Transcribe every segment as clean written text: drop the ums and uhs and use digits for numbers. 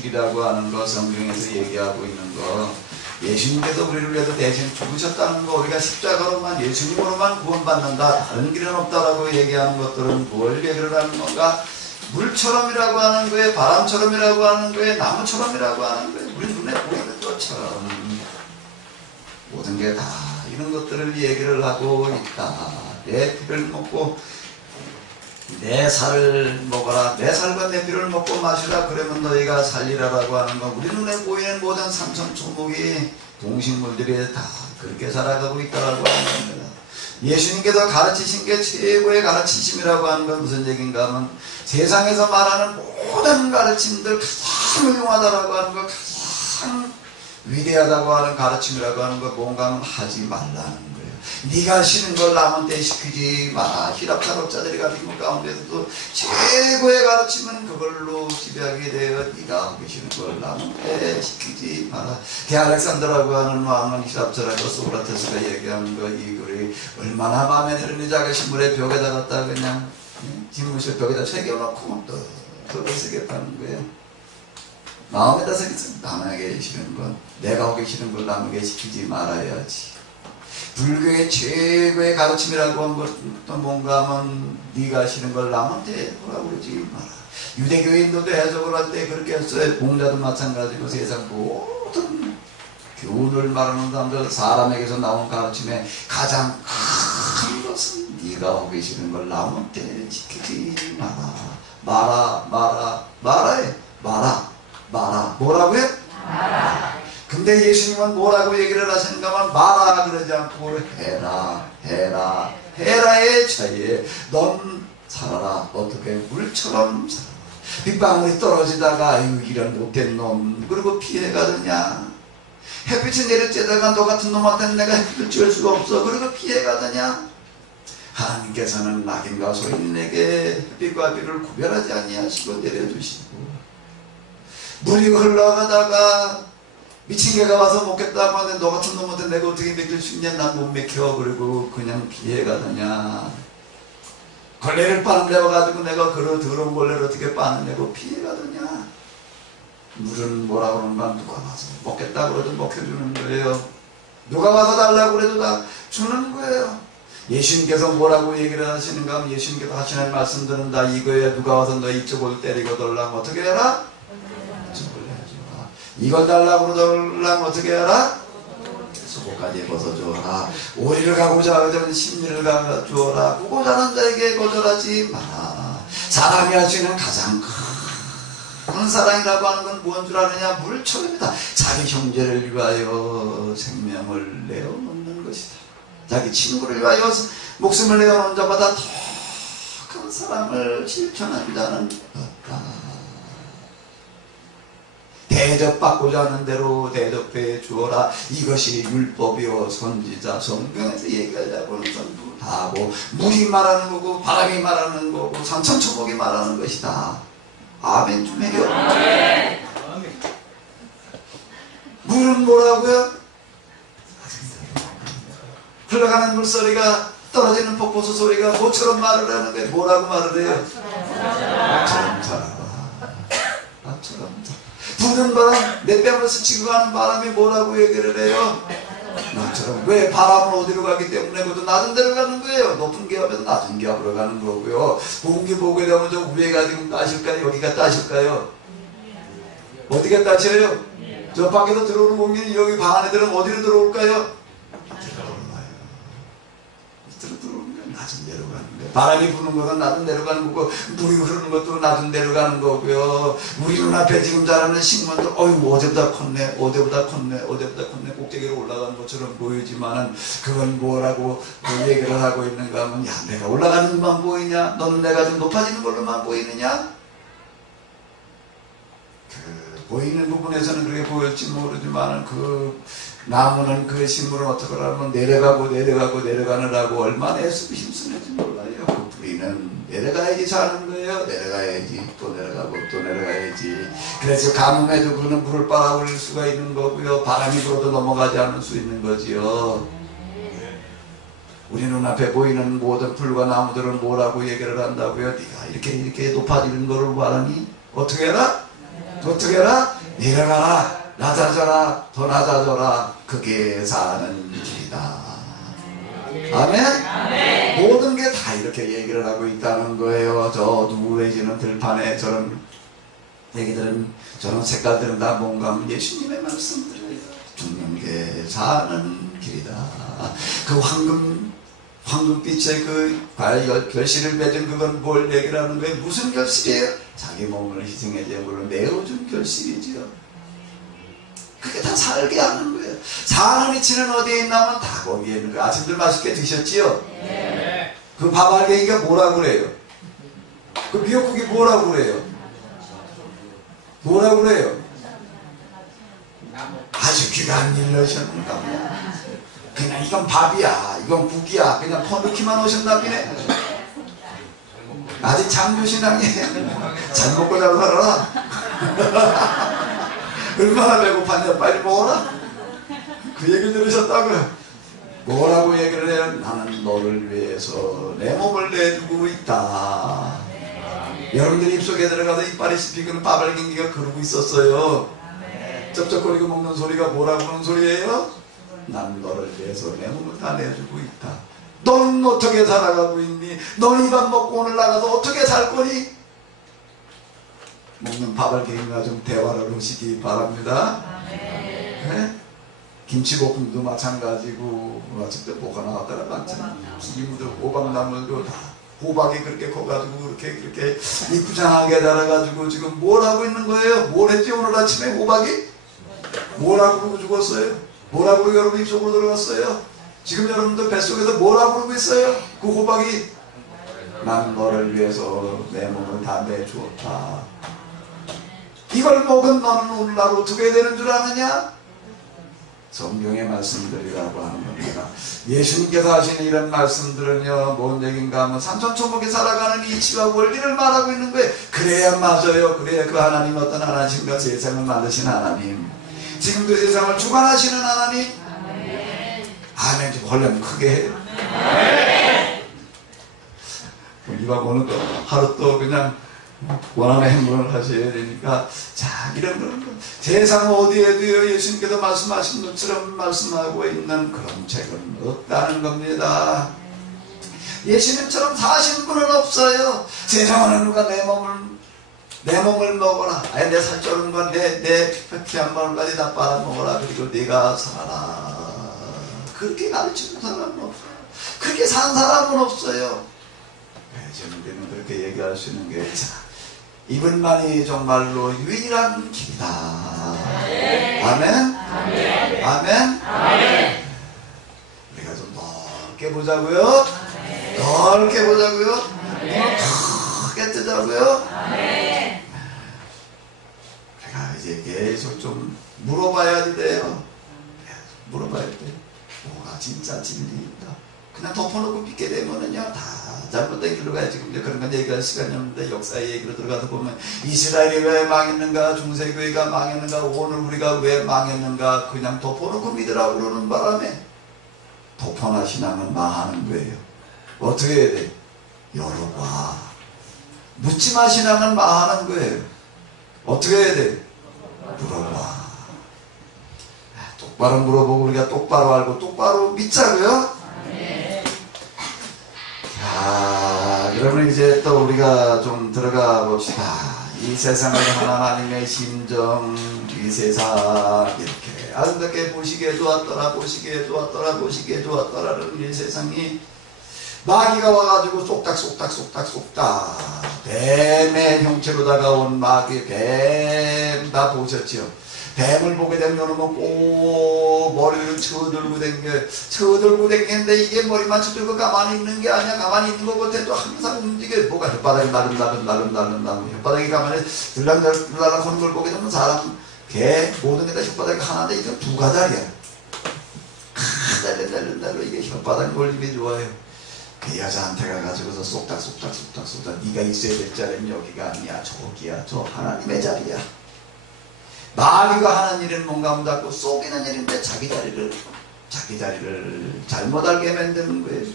길이라고 하는 거 성경에서 얘기하고 있는 거, 예수님께서 우리를 위해서 대신 죽으셨다는 거, 우리가 십자가로만 예수님으로만 구원받는다, 다른 길은 없다라고 얘기하는 것들은 뭘 얘기를 하는 건가? 물처럼이라고 하는 거에, 바람처럼이라고 하는 거에, 나무처럼이라고 하는 거에, 우리 눈에 보이는 것처럼 모든 게 다 이런 것들을 얘기를 하고 있다. 내 피를 먹고 내 살을 먹어라, 내 살과 내 피를 먹고 마시라, 그러면 너희가 살리라라고 하는 건 우리 눈에 보이는 모든 삼천초목이 동식물들이 다 그렇게 살아가고 있다라고 하는 겁니다. 예수님께서 가르치신 게 최고의 가르치심이라고 하는 건 무슨 얘기인가 하면, 세상에서 말하는 모든 가르침들 가장 훌륭하다라고 하는 거, 가장 위대하다고 하는 가르침이라고 하는 거 뭔가 하면 하지 말라는 거예요. 네가 싫은 걸 남한테 시키지 마라. 히랍 산업자들이 가진 것 가운데서도 최고의 가르침은 그걸로 지배하게 되어 네가 하기 싫은 걸 남한테 시키지 마라. 대알렉산더라고 하는 왕은 히랍자라고 소크라테스가 얘기하는 거, 이 글이 얼마나 마음에 드는 자가 신문에 벽에다 갖다 그냥 뒷문실 벽에다 새겨놓고 또 그걸 쓰겠다는 거예요. 마음에다 새겨서 남에게 싫은 건, 내가 하기 싫은 걸 남에게 시키지 말아야지. 불교의 최고의 가르침이라고 한 것도 뭔가 하면 네가 싫은 걸 남한테 하라고 그러지 마라. 유대교인들도 해석을 할 때 그렇게 했어요. 공자도 마찬가지고 세상 모든 교훈을 말하는 사람들, 사람에게서 나온 가르침에 가장 큰 것은 네가 하기 싫은 걸 남한테 시키지 마라. 마라. 뭐라고요? 마라. 근데 예수님은 뭐라고 얘기를 하시는가 하면, 마라 그러지 않고 해라의 차이에 넌 살아라. 어떻게? 물처럼 살아라. 빗방울이 떨어지다가 아유 이런 못된 놈, 그리고 피해가느냐. 햇빛이 내려쬐다가 너 같은 놈한테는 내가 햇빛을 쬐을 수가 없어, 그리고 피해가느냐. 하나님께서는 낙인과 소인에게 햇빛과 비를 구별하지 아니하시고 내려주시고, 물이 흘러가다가 미친 개가 와서 먹겠다고 하는데 너 같은 놈한테 내가 어떻게 먹일 수 있냐. 난 못 먹혀. 그리고 그냥 피해가느냐. 걸레를 빠내가지고 내가 그 더러운 걸레를 어떻게 빠내고 피해가느냐. 물은 뭐라고 그러는가, 누가 와서 먹겠다고 그래도 먹혀주는 거예요. 누가 와서 달라고 그래도 다 주는 거예요. 예수님께서 뭐라고 얘기를 하시는가 하면, 예수님께서 하시는 말씀들은 다 이거예요. 누가 와서 너 이쪽을 때리고 돌라면 어떻게 해라? 이걸 달라고 그러려면 어떻게 해라? 수고까지 벗어주어라. 오리를 가고자 하면 심리를 가져오라. 보고자 하는 자에게 거절하지 마라. 사랑이 할 수 있는 가장 큰 사랑이라고 하는 건 뭔 줄 아느냐? 물처럼이다. 자기 형제를 위하여 생명을 내어놓는 것이다. 자기 친구를 위하여 목숨을 내어놓는 자보다 더 큰 사랑을 실천하는 자는 없다. 대접받고자 하는 대로 대접해 주어라. 이것이 율법이요 선지자 성경에서 얘기하자고는 전부 다하고, 물이 말하는 거고 바람이 말하는 거고 산천초목이 말하는 것이다. 아멘 좀 해요. 물은 뭐라고요? 흘러가는 물소리가, 떨어지는 폭포수 소리가 뭐처럼 말을 하는 거예요. 뭐라고 말을 해요? 나처럼 자라라. 나처럼 자라라. 부는 바람, 내 뺨을 스치고 가는 바람이 뭐라고 얘기를 해요? 나처럼. 왜? 바람은 어디로 가기 때문에 그것도 낮은 데로 가는 거예요. 높은 기압에서 낮은 기압으로 가는 거고요. 공기 보게 되면 저 위에가 지금 따실까요? 여기가 따실까요? 어디가 따셔요? 저 밖에서 들어오는 공기는 여기 방 안에 들어오면 어디로 들어올까요? 밑으로 들어오는 거예요. 낮은 데로 가는 거예요. 바람이 부는 것은 낮은 데로 가는 거고, 물이 흐르는 것도 낮은 데로 가는 거고요. 우리 눈앞에 지금 자라는 식물도 어휴 어제보다 컸네, 어제보다 컸네, 어제보다 컸네, 꼭대기로 올라가는 것처럼 보이지만은 그건 뭐라고 얘기를 하고 있는가 하면, 야 내가 올라가는 것만 보이냐? 너는 내가 좀 높아지는 걸로만 보이느냐? 보이는 부분에서는 그렇게 보일지 모르지만, 그 나무는 그 식물은 어떻게 하면 내려가느라고 얼마나 애쓰고 힘쓰는지 몰라요. 그 뿌리는 내려가야지 사는 거예요. 내려가야지 또 내려가고 또 내려가야지. 그래서 가뭄에도 그는 물을 빨아올릴 수가 있는 거고요. 바람이 불어도 넘어가지 않을 수 있는 거지요. 우리 눈앞에 보이는 모든 풀과 나무들은 뭐라고 얘기를 한다고요? 네가 이렇게 높아지는 거를 말하니 어떻게 해라? 어떻게 해라? 일어나라, 낮아져라, 더 낮아져라. 그게 사는 길이다. 아멘? 모든 게 다 이렇게 얘기를 하고 있다는 거예요. 저 누래지는 들판에 저런 얘기들은, 저런 색깔들은 다 뭔가 예수님의 말씀들이에요. 죽는 게 사는 길이다. 그 황금빛의 그 결실을 맺은 그건 뭘 얘기를 하는 거예요? 무슨 결실이에요? 자기 몸을 희생해 제물로 내어준 결실이지요. 그게 다 살게 하는 거예요. 사는 이치는 어디에 있나면 다 거기에 있는 거예요. 아침들 맛있게 드셨지요? 네. 그 밥알갱이가 뭐라고 그래요? 그 미역국이 뭐라고 그래요? 뭐라고 그래요? 아주 귀한 일을 하셨는가. 그냥 이건 밥이야, 이건 국이야, 그냥 퍼넣기만 오셨나 보네. 아직 장교신앙이에요. 잘 먹고 잘 살아라. 얼마나 배고팠냐, 빨리 먹어라. 그 얘기를 들으셨다고요. 뭐라고 얘기를 해요? 나는 너를 위해서 내 몸을 내주고 있다. 여러분들 입속에 들어가서 이빨이 씹히고는 밥알갱이가 그러고 있었어요. 쩝쩝거리고 먹는 소리가 뭐라고 하는 소리예요? 난 너를 위해서 내 몸을 다 내주고 있다. 넌 어떻게 살아가고 있니? 넌 이 밥 먹고 오늘 나가서 어떻게 살 거니? 먹는 밥알갱이가 좀 대화를 하시기 바랍니다. 네? 김치볶음도 마찬가지고, 어쨌든 뭐가 나왔더라 많잖아. 튀김도 호박나물도 다 호박이 그렇게 커가지고 그렇게 이쁘장하게 달아가지고 지금 뭘 하고 있는 거예요? 뭘 했지 오늘 아침에 호박이? 뭐라고 그러고 죽었어요? 뭐라고 그러고 여러분 입속으로 들어갔어요? 지금 여러분들 뱃속에서 뭐라고 그러고 있어요? 그 호박이 난 너를 위해서 내 몸을 다 내주었다. 이걸 먹은 너는 오늘날 어떻게 되는 줄 아느냐? 성경의 말씀들이라고 하는 겁니다. 예수님께서 하시는 이런 말씀들은요, 뭔 얘기인가 하면 산천초목에 살아가는 이치와 원리를 말하고 있는 거예요. 그래야 맞아요. 그래야 그 하나님 어떤 하나님과 세상을 만드신 하나님, 지금도 세상을 주관하시는 하나님. 아멘. 좀 헐령 크게 해요. 이방 오늘 또 하루 또 그냥 원하는 행동을 하셔야 되니까, 자, 이런 세상 어디에도요 예수님께서 말씀하신 것처럼 말씀하고 있는 그런 책은 없다는 겁니다. 예수님처럼 사신 분은 없어요. 세상에는 누가 내 몸을 먹어라, 아니 내 살쪄는 건 내 피 한 방울까지 다 빨아먹어라, 그리고 네가 살아라, 그렇게 가르치는 사람은 없어요. 그렇게 산 사람은 없어요. 저는 그렇게 얘기할 수 있는 게, 자, 이분만이 정말로 유일한 길이다. 아멘? 아멘? 아멘? 아멘? 우리가 좀 넓게 보자고요. 넓게 보자고요. 눈을 크게 뜨자고요. 우리가 이제 계속 좀 물어봐야 돼요. 물어봐야 돼요. 뭐가 진짜 진리인가? 그냥 덮어놓고 믿게 되면은요, 다 잘못된 길로 가요. 지금 그런 건 얘기할 시간이 없는데, 역사의 얘기로 들어가서 보면 이스라엘이 왜 망했는가, 중세교회가 망했는가, 오늘 우리가 왜 망했는가, 그냥 덮어놓고 믿으라고 그러는 바람에 덮어놔 신앙은 망하는 거예요. 어떻게 해야 돼? 열어봐. 묻지마 신앙은 망하는 거예요. 어떻게 해야 돼? 물어봐. 똑바로 물어보고 우리가 똑바로 알고 똑바로 믿자고요. 자, 그러면 이제 또 우리가 좀 들어가 봅시다. 이 세상을 하나님의 심정, 이 세상 이렇게 아름답게 보시기에 좋았더라, 보시기에 좋았더라, 보시기에 좋았더라는 이 세상이 마귀가 와가지고 쏙닥 뱀의 형체로 다가온 마귀, 뱀 다 보셨죠? 뱀을 보게 되면 요놈은 꼭 머리를 쳐들고 댕기는데, 이게 머리만 쳐들고 가만히 있는 게 아니야. 가만히 있는 것 같아도 항상 움직여. 뭐가 혓바닥이 나른나른 혓바닥이 가만히 들락들락 하는 걸 보게 되면 사람, 개, 모든 게 다 혓바닥이 하나인데 이건 두 가닥이야. 달달달달달로 이게 혓바닥 놀림이 좋아요. 그 여자한테 가가지고서 쏙닥 네가 있어야 될 자리는 여기가 아니야, 저기야, 저 하나님의 자리야. 마귀가 하는 일은 뭔가 자꾸 속이는 일인데 자기 자리를 잘못 알게 만드는 거예요.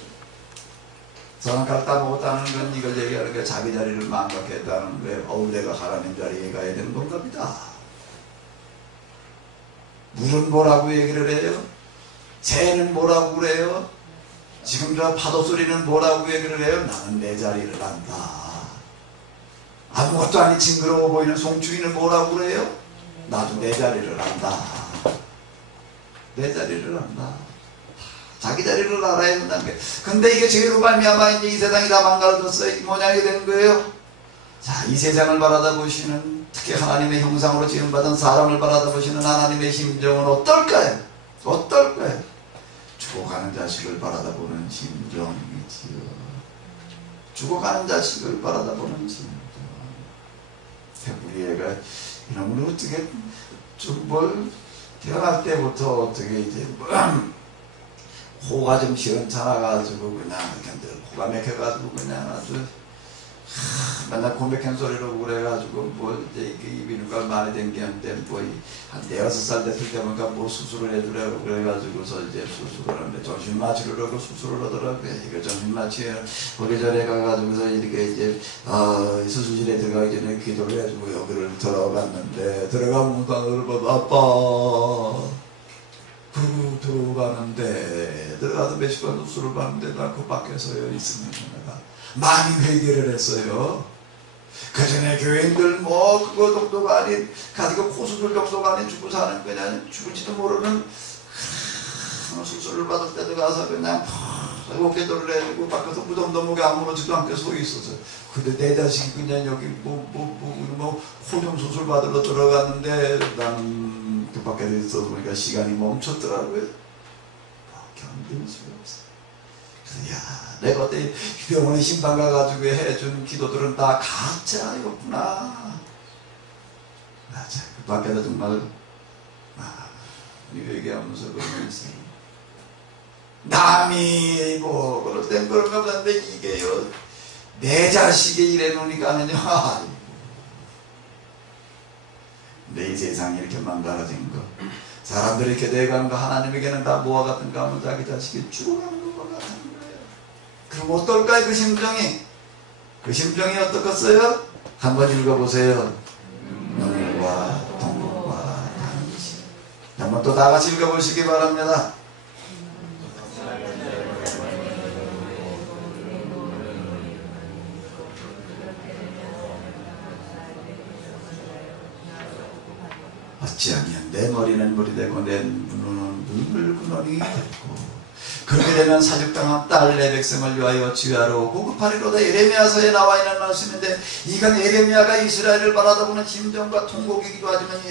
선악과를 따먹었다는 건 이걸 얘기하는 게 자기 자리를 망각했다는 거예요. 어우, 내가 하나님 자리에 가야 되는 건가 보다. 물은 뭐라고 얘기를 해요? 새는 뭐라고 그래요? 지금 저 파도 소리는 뭐라고 얘기를 해요? 나는 내 자리를 안다. 아무것도 아닌 징그러워 보이는 송충이는 뭐라고 그래요? 나도 내 자리를 안다. 내 자리를 안다. 자기 자리를 알아야 된다는 게. 근데 이게 죄로 말미암아 이제 이 세상이 다 망가져서 이 모양이 된 거예요. 자, 이 세상을 바라다보시는, 특히 하나님의 형상으로 지음받은 사람을 바라다보시는 하나님의 심정은 어떨까요? 어떨까요? 죽어가는 자식을 바라다보는 심정이지요. 죽어가는 자식을 바라다보는 심정. 우리 애가 이놈을 어떻게 좀 뭘 태어날 때부터 어떻게 이제 코가 좀 시원찮아가지고 그냥 코가 막혀가지고 그냥 아주 맨날 곰백한 소리로 그래가지고 뭐 이제 입이 누가 많이 댕기는데 뭐 한 6살 됐을 때 보니까 뭐 수술을 해주라고 그래가지고서 이제 수술을 하는데 정신마취를 수술을 하더라고요. 이거 정신마취 오기 전에 가가지고서 이렇게 이제 수술실에 들어가기 전에 기도를 해주고 여기를 들어갔는데 들어가면 문을 보고 아빠 들어가는데 들어가서 몇 시간 수술을 받는데 나 그 밖에 서 있으면 내가 많이 회개를 했어요. 그 전에 교인들 뭐 그거 정도가 아닌 가지고 코수술 정도가 아닌 죽고 사는 그냥 죽을지도 모르는 수술을 받을 때도 가서 그냥 기도를 해주고 밖에서 무덤 너머게 아무렇지도 않게 서 있어서 근데 내 자식이 그냥 여기 코좀 수술 받으러 들어갔는데 나는 그 밖에 있어서 보니까 시간이 멈췄더라고요. 견딜 수가 없어. 야, 내가 그때 병원에 신방 가가지고 해준 기도들은 다 가짜였구나. 맞아. 그 밖에서 정말 얘기하면서 그러면서 남이 뭐 그럴 땐 그런가 보다는데 이게요 내 자식이 이래 놓으니까는요. 내 세상이 이렇게 망가진 거, 사람들이 이렇게 돼가는 거, 하나님에게는 다 뭐와 같은가 하면 자기 자식이 죽어가는 것 같은 거예요. 그럼 어떨까요? 그 심정이? 그 심정이 어떻겠어요? 한번 읽어보세요. 눈물과 통곡과 탄식. 한번 또 다 같이 읽어보시기 바랍니다. 어찌하면 내 머리는 물이 되고 내 눈은 눈물 근원이 되고 그렇게 되면 사육당한 딸 내 백성을 위하여 지휘하러 보급하리로다. 예레미야서에 나와 있는 말씀인데 이건 예레미야가 이스라엘을 바라다보는 심정과 통곡이기도 하지만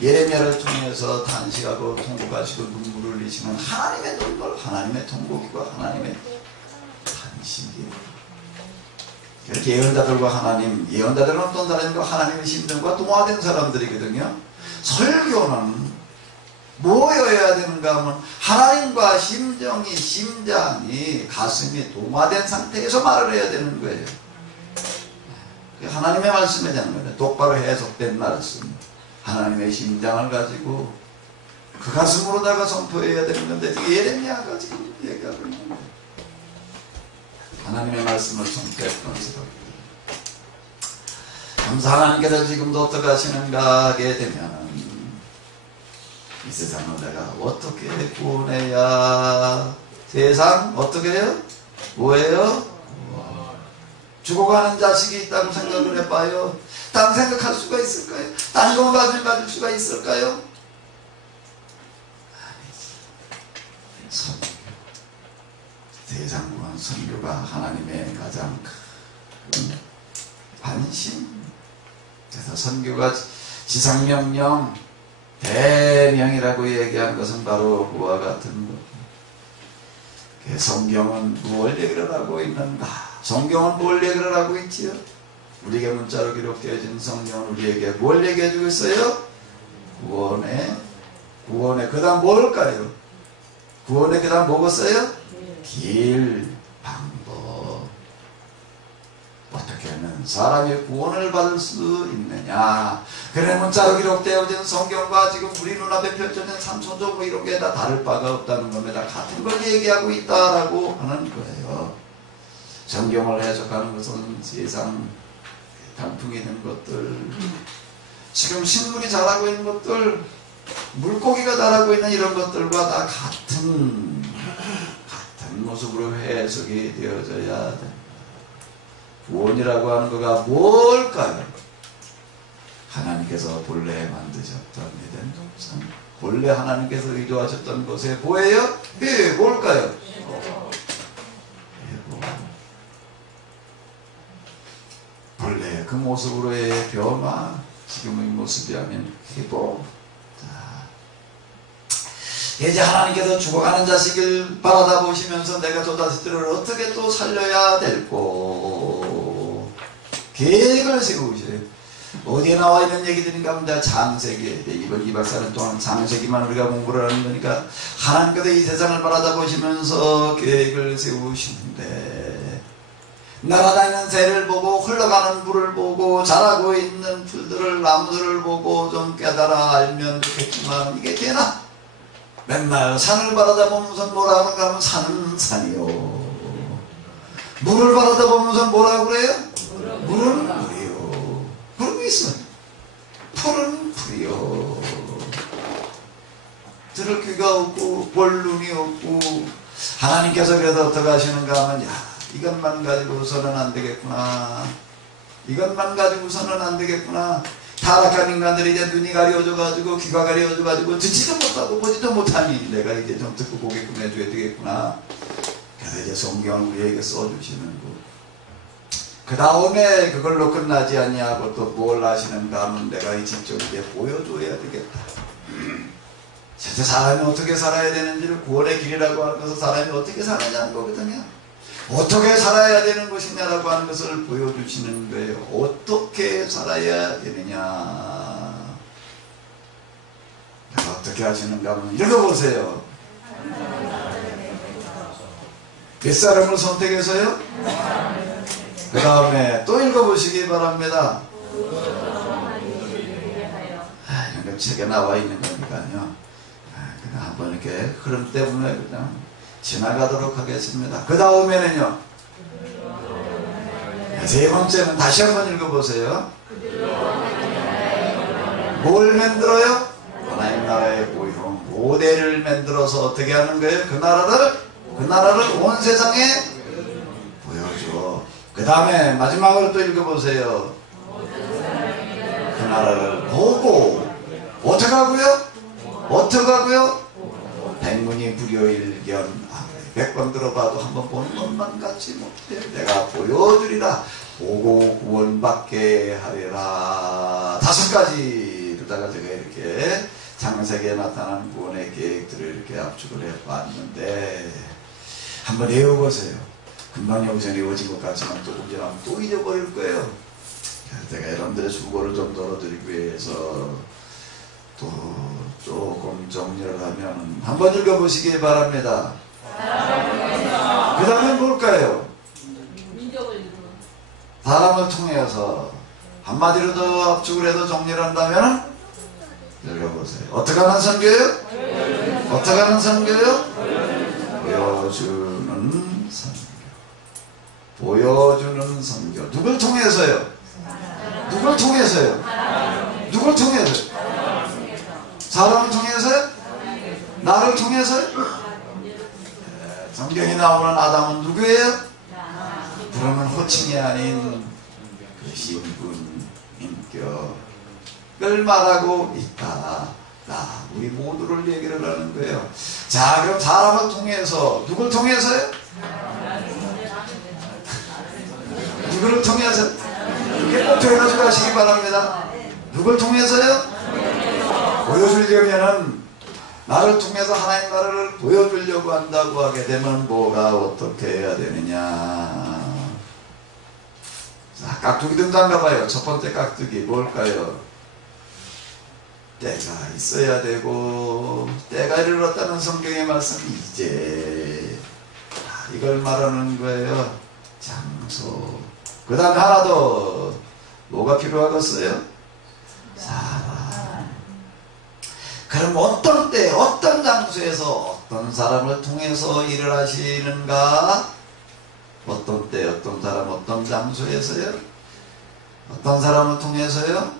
예레미야를 통해서 탄식하고 통곡하시고 눈물을 흘리시는 하나님의 눈물, 하나님의 통곡이고 하나님의 탄식이에요. 이렇게 예언자들과 하나님, 예언자들은 어떤 사람인가 하나님의 심정과 동화된 사람들이거든요. 설교는 뭐여야 되는가 하면 하나님과 심장이 가슴이 동화된 상태에서 말을 해야 되는 거예요. 하나님의 말씀이 되는 거예요. 똑바로 해석된 말씀, 하나님의 심장을 가지고 그 가슴으로다가 선포해야 되는 건데 예레미야가 지금 얘기하고 있는 거예요. 하나님의 말씀을 선포했던 사람. 감사 하나님께서 지금도 어떻게 하시는가 하게 되면 이 세상을 내가 어떻게 구원해야, 세상 어떻게 해요? 뭐예요? 죽어가는 자식이 있다고 생각을 해봐요. 딴 생각할 수가 있을까요? 딴 거 가질 수가 있을까요? 선교. 세상과 선교가 하나님의 가장 큰 관심. 그래서 선교가 지상명령 대명이라고 얘기한 것은 바로 그와 같은 것. 성경은 무엇을 얘기를 하고 있는가? 성경은 뭘 얘기를 하고 있지요? 우리에게 문자로 기록되어진 성경은 우리에게 뭘 얘기해 주고 있어요? 구원의 그 다음 뭘까요? 구원의 그 다음 뭐겠어요? 길, 방법. 어떻게 하면 사람이 구원을 받을 수 있느냐. 그래 문자로 기록되어진 성경과 지금 우리 눈앞에 펼쳐진 삼천조 뭐 이런 게 다 다를 바가 없다는 겁니다. 같은 걸 얘기하고 있다라고 하는 거예요. 성경을 해석하는 것은 세상 단풍이 된 것들, 지금 식물이 자라고 있는 것들, 물고기가 자라고 있는 이런 것들과 다 같은 모습으로 해석이 되어져야 됩니다. 구원이라고 하는 거가 뭘까요? 하나님께서 본래 만드셨던 에덴 동산, 본래 하나님께서 의도하셨던 것에 뭐예요? 예, 뭘까요? 본래 그 모습으로의 변화, 지금의 모습이 아닌 회복. 이제 하나님께서 죽어가는 자식을 바라다 보시면서 내가 저 자식들을 어떻게 또 살려야 될고 계획을 세우셔요. 어디에 나와 있는 얘기들인가 하면 창세기, 이번 2박 4일 동안 창세기만 우리가 공부를 하는 거니까 하나님께서 이 세상을 바라다 보시면서 계획을 세우시는데, 날아다니는 새를 보고 흘러가는 물을 보고 자라고 있는 풀들을, 나무들을 보고 좀 깨달아 알면 좋겠지만 이게 되나? 맨날 산을 바라다보면서 뭐라고 하면 산은 산이요, 물을 바라다보면서 뭐라고 그래요? 물은 물이요. 그런 게 있어요. 풀은 풀이요. 들을 귀가 없고 볼 눈이 없고, 하나님께서 그래서 어떻게 하시는가 하면, 야, 이것만 가지고서는 안 되겠구나, 이것만 가지고서는 안 되겠구나. 타락한 인간들이 이제 눈이 가려져가지고 귀가 가려져가지고 듣지도 못하고 보지도 못하니 내가 이제 좀 듣고 보게끔 해줘야 되겠구나. 그래서 이제 성경을 우리에게 써주시는 거. 그 다음에 그걸로 끝나지 않냐고 또 뭘 하시는가 하면 내가 이 직접 이제 보여줘야 되겠다. 진짜 사람이 어떻게 살아야 되는지를, 구원의 길이라고 하는 것은 사람이 어떻게 살아야하는 거거든요. 어떻게 살아야 되는 것이냐라고 하는 것을 보여주시는 거예요. 어떻게 살아야 되느냐. 어떻게 하시는가 하면 읽어보세요. 몇 사람을 선택해서요? 그 다음에 또 읽어보시기 바랍니다. 이런 거 책에 나와 있는 거니까요. 그냥 한번 이렇게 흐름 때문에 그냥 지나가도록 하겠습니다. 그 다음에는요, 세 번째는 다시 한번 읽어보세요. 뭘 만들어요? 하나님 나라의 보이로 모델을 만들어서 어떻게 하는 거예요? 그 나라를 온 세상에 보여줘. 그 다음에 마지막으로 또 읽어보세요. 그 나라를 보고 어떻게 하고요? 어떻게 하고요? 백문이 불여일견. 100번 들어봐도 한번 보는 것만 같지 못해. 내가 보여주리라. 보고 구원받게 하리라. 5가지로다가 제가 이렇게 창세기에 나타난 구원의 계획들을 이렇게 압축을 해봤는데, 한번 외워보세요. 금방 여기서 외워진 것 같지만 조금 지나면 또 잊어버릴 거예요. 제가 여러분들의 수고를 좀 덜어드리기 위해서 또 조금 정리를 하면 한번 읽어보시기 바랍니다. 그 다음에 뭘까요? 사람을 통해서. 한마디로 더 압축을 해서 정리를 한다면 읽어보세요. 어떻게 하는 선교예요? 어떻게 하는 선교예요? 보여주는 선교. 보여주는 선교. 누굴 통해서요? 누굴 통해서요? 누굴 통해서요? 사람을 통해서요? 나를 통해서요? 성경이 나오는 아담은 누구예요? 그러면 호칭이 아닌 그 신분, 인격을 말하고 있다. 우리 모두를 얘기를 하는 거예요. 자, 그럼 사람을 통해서, 누굴 통해서요? 누구를 통해서? 이렇게 꼭 해가지고 하시기 바랍니다. 누굴 통해서요? 보여주려면은, 나를 통해서 하나님 나라를 보여주려고 한다고 하게 되면 뭐가 어떻게 해야 되느냐. 자, 깍두기 등장가 봐요. 첫 번째 깍두기 뭘까요? 때가 있어야 되고, 때가 이르렀다는 성경의 말씀이 이제 이걸 말하는 거예요. 장소. 그 다음에 하나 더 뭐가 필요하겠어요? 사람. 그럼 어떤 때, 어떤 장소에서, 어떤 사람을 통해서 일을 하시는가? 어떤 때, 어떤 사람, 어떤 장소에서요? 어떤 사람을 통해서요?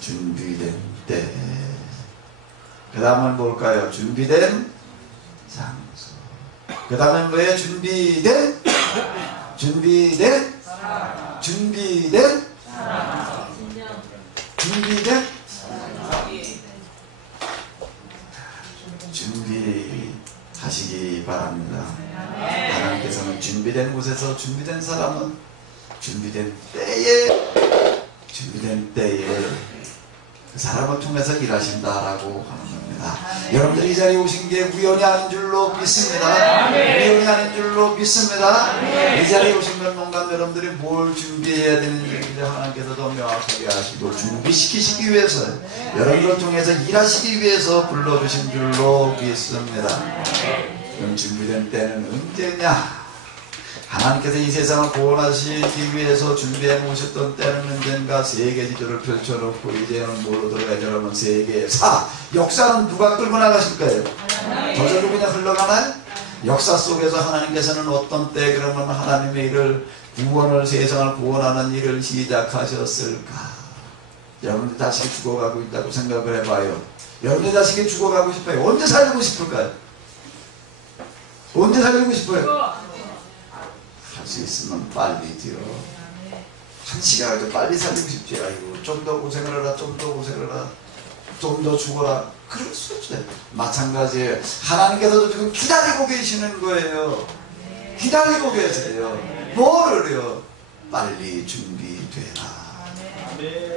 준비된 때. 그 다음은 뭘까요? 준비된 장소. 그 다음은 뭐예요? 준비된 준비된 준비하시기 바랍니다. 하나님께서는 준비된 곳에서 준비된 사람은 준비된 때에 그 사람을 통해서 일하신다라고 하는 겁니다. 여러분들이 이 자리에 오신 게 우연이 아닌 줄로 믿습니다. 우연이 아닌 줄로 믿습니다. 이 자리에 오신 건 뭔가 여러분들이 뭘 준비해야 되는지 하나님께서도 명확하게 하시고 준비시키시기 위해서 여러분들을 통해서 일하시기 위해서 불러주신 줄로 믿습니다. 그럼 준비된 때는 언제냐? 하나님께서 이 세상을 구원하시기 위해서 준비해 모셨던 때는 언젠가 세계 지도를 펼쳐놓고 이제는 뭐로 들어가야 되냐면 세계 역사는 누가 끌고 나가실 거예요? 저절로 그냥 흘러가나요? 역사 속에서 하나님께서는 어떤 때 그러면 하나님의 일을 구원을 세상을 구원하는 일을 시작하셨을까? 여러분들 자식이 죽어가고 있다고 생각을 해봐요. 여러분들 자식이 죽어가고 싶어요. 언제 살고 싶을까요? 언제 살고 싶어요? 할 수 있으면 빨리지요. 한 시간이라도 빨리 살리고 싶지. 아이고 좀 더 고생을 해라, 좀 더 고생을 해라, 좀 더 죽어라. 그럴 수 없어요. 마찬가지예요. 하나님께서도 지금 기다리고 계시는 거예요. 기다리고 계세요. 뭐를요? 빨리 준비되라.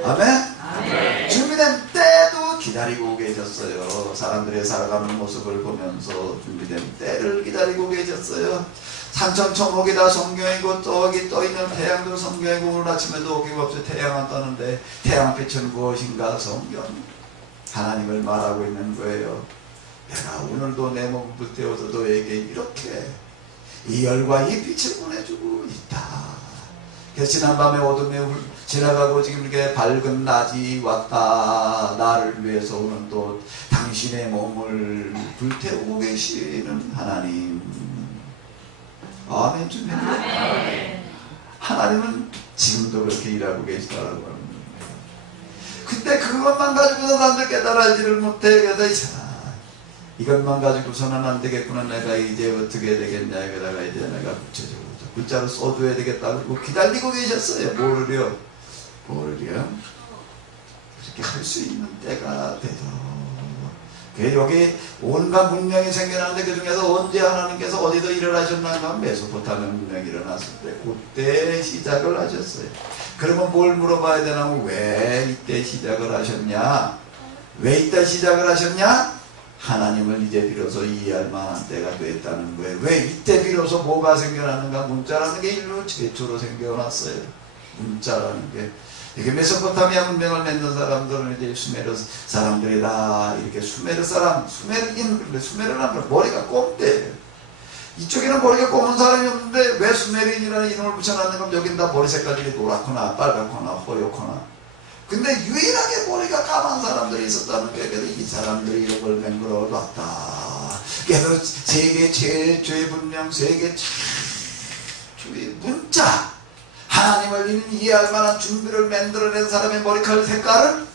아멘? 준비된 때도 기다리고 계셨어요. 사람들의 살아가는 모습을 보면서 준비된 때를 기다리고 계셨어요. 산천초목이다 성경이고 떡이 떠있는 태양도 성경이고 오늘 아침에도 어김없이 태양은 떠는데 태양빛은 무엇인가? 성경. 하나님을 말하고 있는 거예요. 내가 오늘도 내 몸을 불태워서 너에게 이렇게 이 열과 이 빛을 보내주고 있다. 그래서 지난밤에 어둠이 지나가고 지금 이렇게 밝은 낮이 왔다. 나를 위해서 오늘 또 당신의 몸을 불태우고 계시는 하나님. 아멘. 주님. 하나님은 지금도 그렇게 일하고 계시다라고 하는 거예요. 근데 그것만 가지고서 사람들 깨달아지를 못해. 그래서 이것만 가지고서는 안 되겠구나. 내가 이제 어떻게 되겠냐. 여기다가 이제 내가 구체적으로 글자로 써줘야 되겠다고 기다리고 계셨어요. 뭐를요? 그렇게 할 수 있는 때가 되도록. 여기 온갖 문명이 생겨났는데 그 중에서 언제 하나님께서 어디서 일을 하셨나 하면 메소포타미아 문명이 일어났을 때 그때 시작을 하셨어요. 그러면 뭘 물어봐야 되나? 왜 이때 시작을 하셨냐? 왜 이때 시작을 하셨냐? 하나님을 이제 비로소 이해할 만한 때가 됐다는 거예요. 왜 이때 비로소 뭐가 생겨났는가? 문자라는 게 인류 최초로 생겨났어요. 문자라는 게. 이게 메소포타미아 문명을 맺는 사람들은 이제 수메르 사람들이다. 이렇게 수메르 사람, 수메르라는 머리가 꼼대예요. 이쪽에는 머리가 검은 사람이 없는데 왜 수메르인이라는 이름을 붙여놨는 건 여긴 다 머리 색깔이 노랗거나 빨갛거나 허옇거나. 근데 유일하게 머리가 까만 사람들이 있었다는 거예요. 그래서 이 사람들이 이런 걸 맹글어 놨다. 그래서 세계 최초의 문명, 세계 최초의 문자. 하나님을 이해할 만한 준비를 만들어낸 사람의 머리칼 색깔은?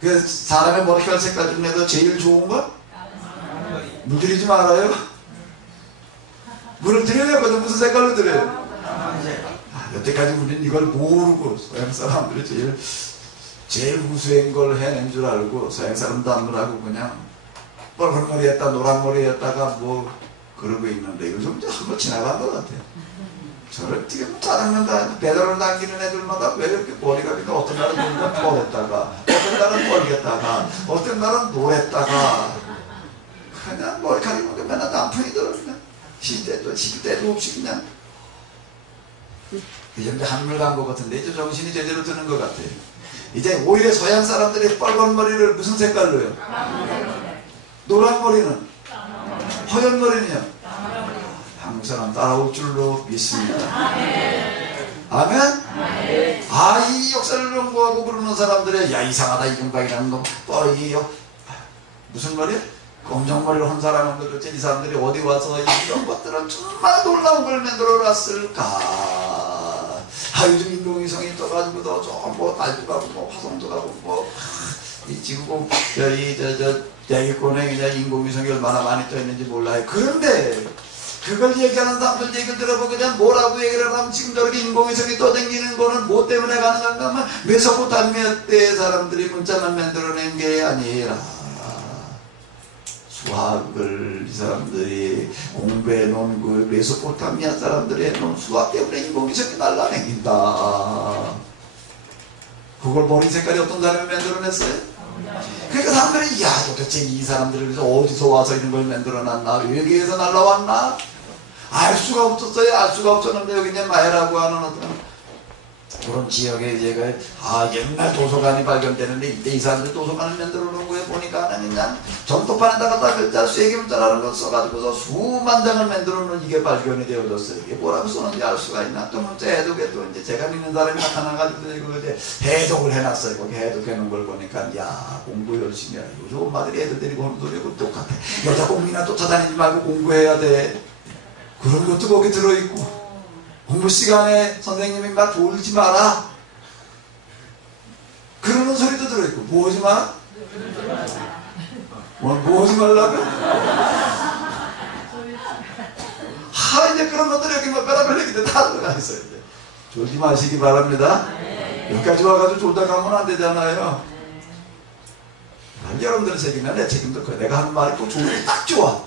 그 사람의 머리칼 색깔 중에서 제일 좋은 건? 물들이지 말아요. 물을 들여야 거든. 무슨 색깔로 들여요? 여태까지 우리는 이걸 모르고 서양 사람들이 제일 우수한 걸 해낸 줄 알고 서양 사람도 안 하고 그냥 빨간 머리 했다 노란 머리 했다가 뭐 그러고 있는데 이거 좀 한번 지나간 것 같아요. 저를 되게 짜증난다. 배달을 당기는 애들마다 왜 이렇게 머리가 그러니까 어떤 날은 눈가 뻘했다가 어떤 날은 뻘겠다가 어떤 날은 노랬다가 그냥 머리카락이 맨날 남편이더라고요. 그냥 쉴 때도 없이 그냥 이제 한물 간 것 같은데 이제 정신이 제대로 드는 것 같아요. 이제 오히려 서양 사람들이 빨간 머리를 무슨 색깔로요? 노란 머리는? 허연 머리는요? 한국 사람 따라올 줄로 믿습니다. 아멘? 이 역사를 연구하고 그러는 사람들이 야 이상하다 이 금방이라는 거 뻘이요. 무슨 머리야? 검정머리를 한 사람은 도대체 이 사람들이 어디 와서 이런 것들은 정말 놀라운 걸 만들어 놨을까. 요즘 인공위성이 떠가지고도 뭐 달도 가고 뭐 화성도 가고 뭐 이 지구공 대기권에 그냥 인공위성이 얼마나 많이 떠 있는지 몰라요. 그런데 그걸 얘기하는 사람들 얘기를 들어보고 그냥 뭐라고 얘기를 하면 지금 저렇게 인공위성이 떠다니는 거는 뭐 때문에 가능한가 하면 메소포타미아 때 사람들이 문자만 만들어낸 게 아니라 수학을 이 사람들이 공부해 놓은 그 메소포타미아 사람들이 해놓은 수학 때문에 인공위성이 날라다닌다. 그걸 머리 색깔이 어떤 사람이 만들어냈어요? 그러니까 사람들이 도대체 이 사람들이 어디서 와서 이런 걸 만들어놨나? 외계에서 날라왔나? 알 수가 없었어요. 알 수가 없었는데 여기 이제 마해라고 하는 어떤 그런 지역에 이제 옛날 도서관이 발견되는데 이때 이 사람들이 도서관을 만들어 놓은 거에 보니까 그냥 점토판에다가 딱 글자 쇠기문자라는 걸 써가지고서 수만 장을 만들어 놓은 이게 발견이 되어졌어요. 이게 뭐라고 써는지 알 수가 있나? 또 문자 해독에 또 이제 제가 믿는 사람이 나타나가지고 이거 이제 해독을 해놨어요. 거기 해독해 놓은 걸 보니까 공부 열심히 해. 요즘 엄마들이 애들 데리고 하는 소리하고 똑같아. 여자 공민아 쫓아다니지 말고 공부해야 돼. 그런 것도 거기 들어있고. 공부 시간에 선생님이 막 졸지 마라 그러는 소리도 들어있고. 뭐 하지 마라? 뭐 하지 말라고? 이제 그런 것들이 여기 뭐 별의별 얘기들 다 들어가 있어요. 이제 졸지 마시기 바랍니다. 여기까지 와가지고 졸다 가면 안 되잖아요. 여러분들의 책임이야. 내 책임도 커요. 내가 하는 말이 또 졸기 딱 좋아.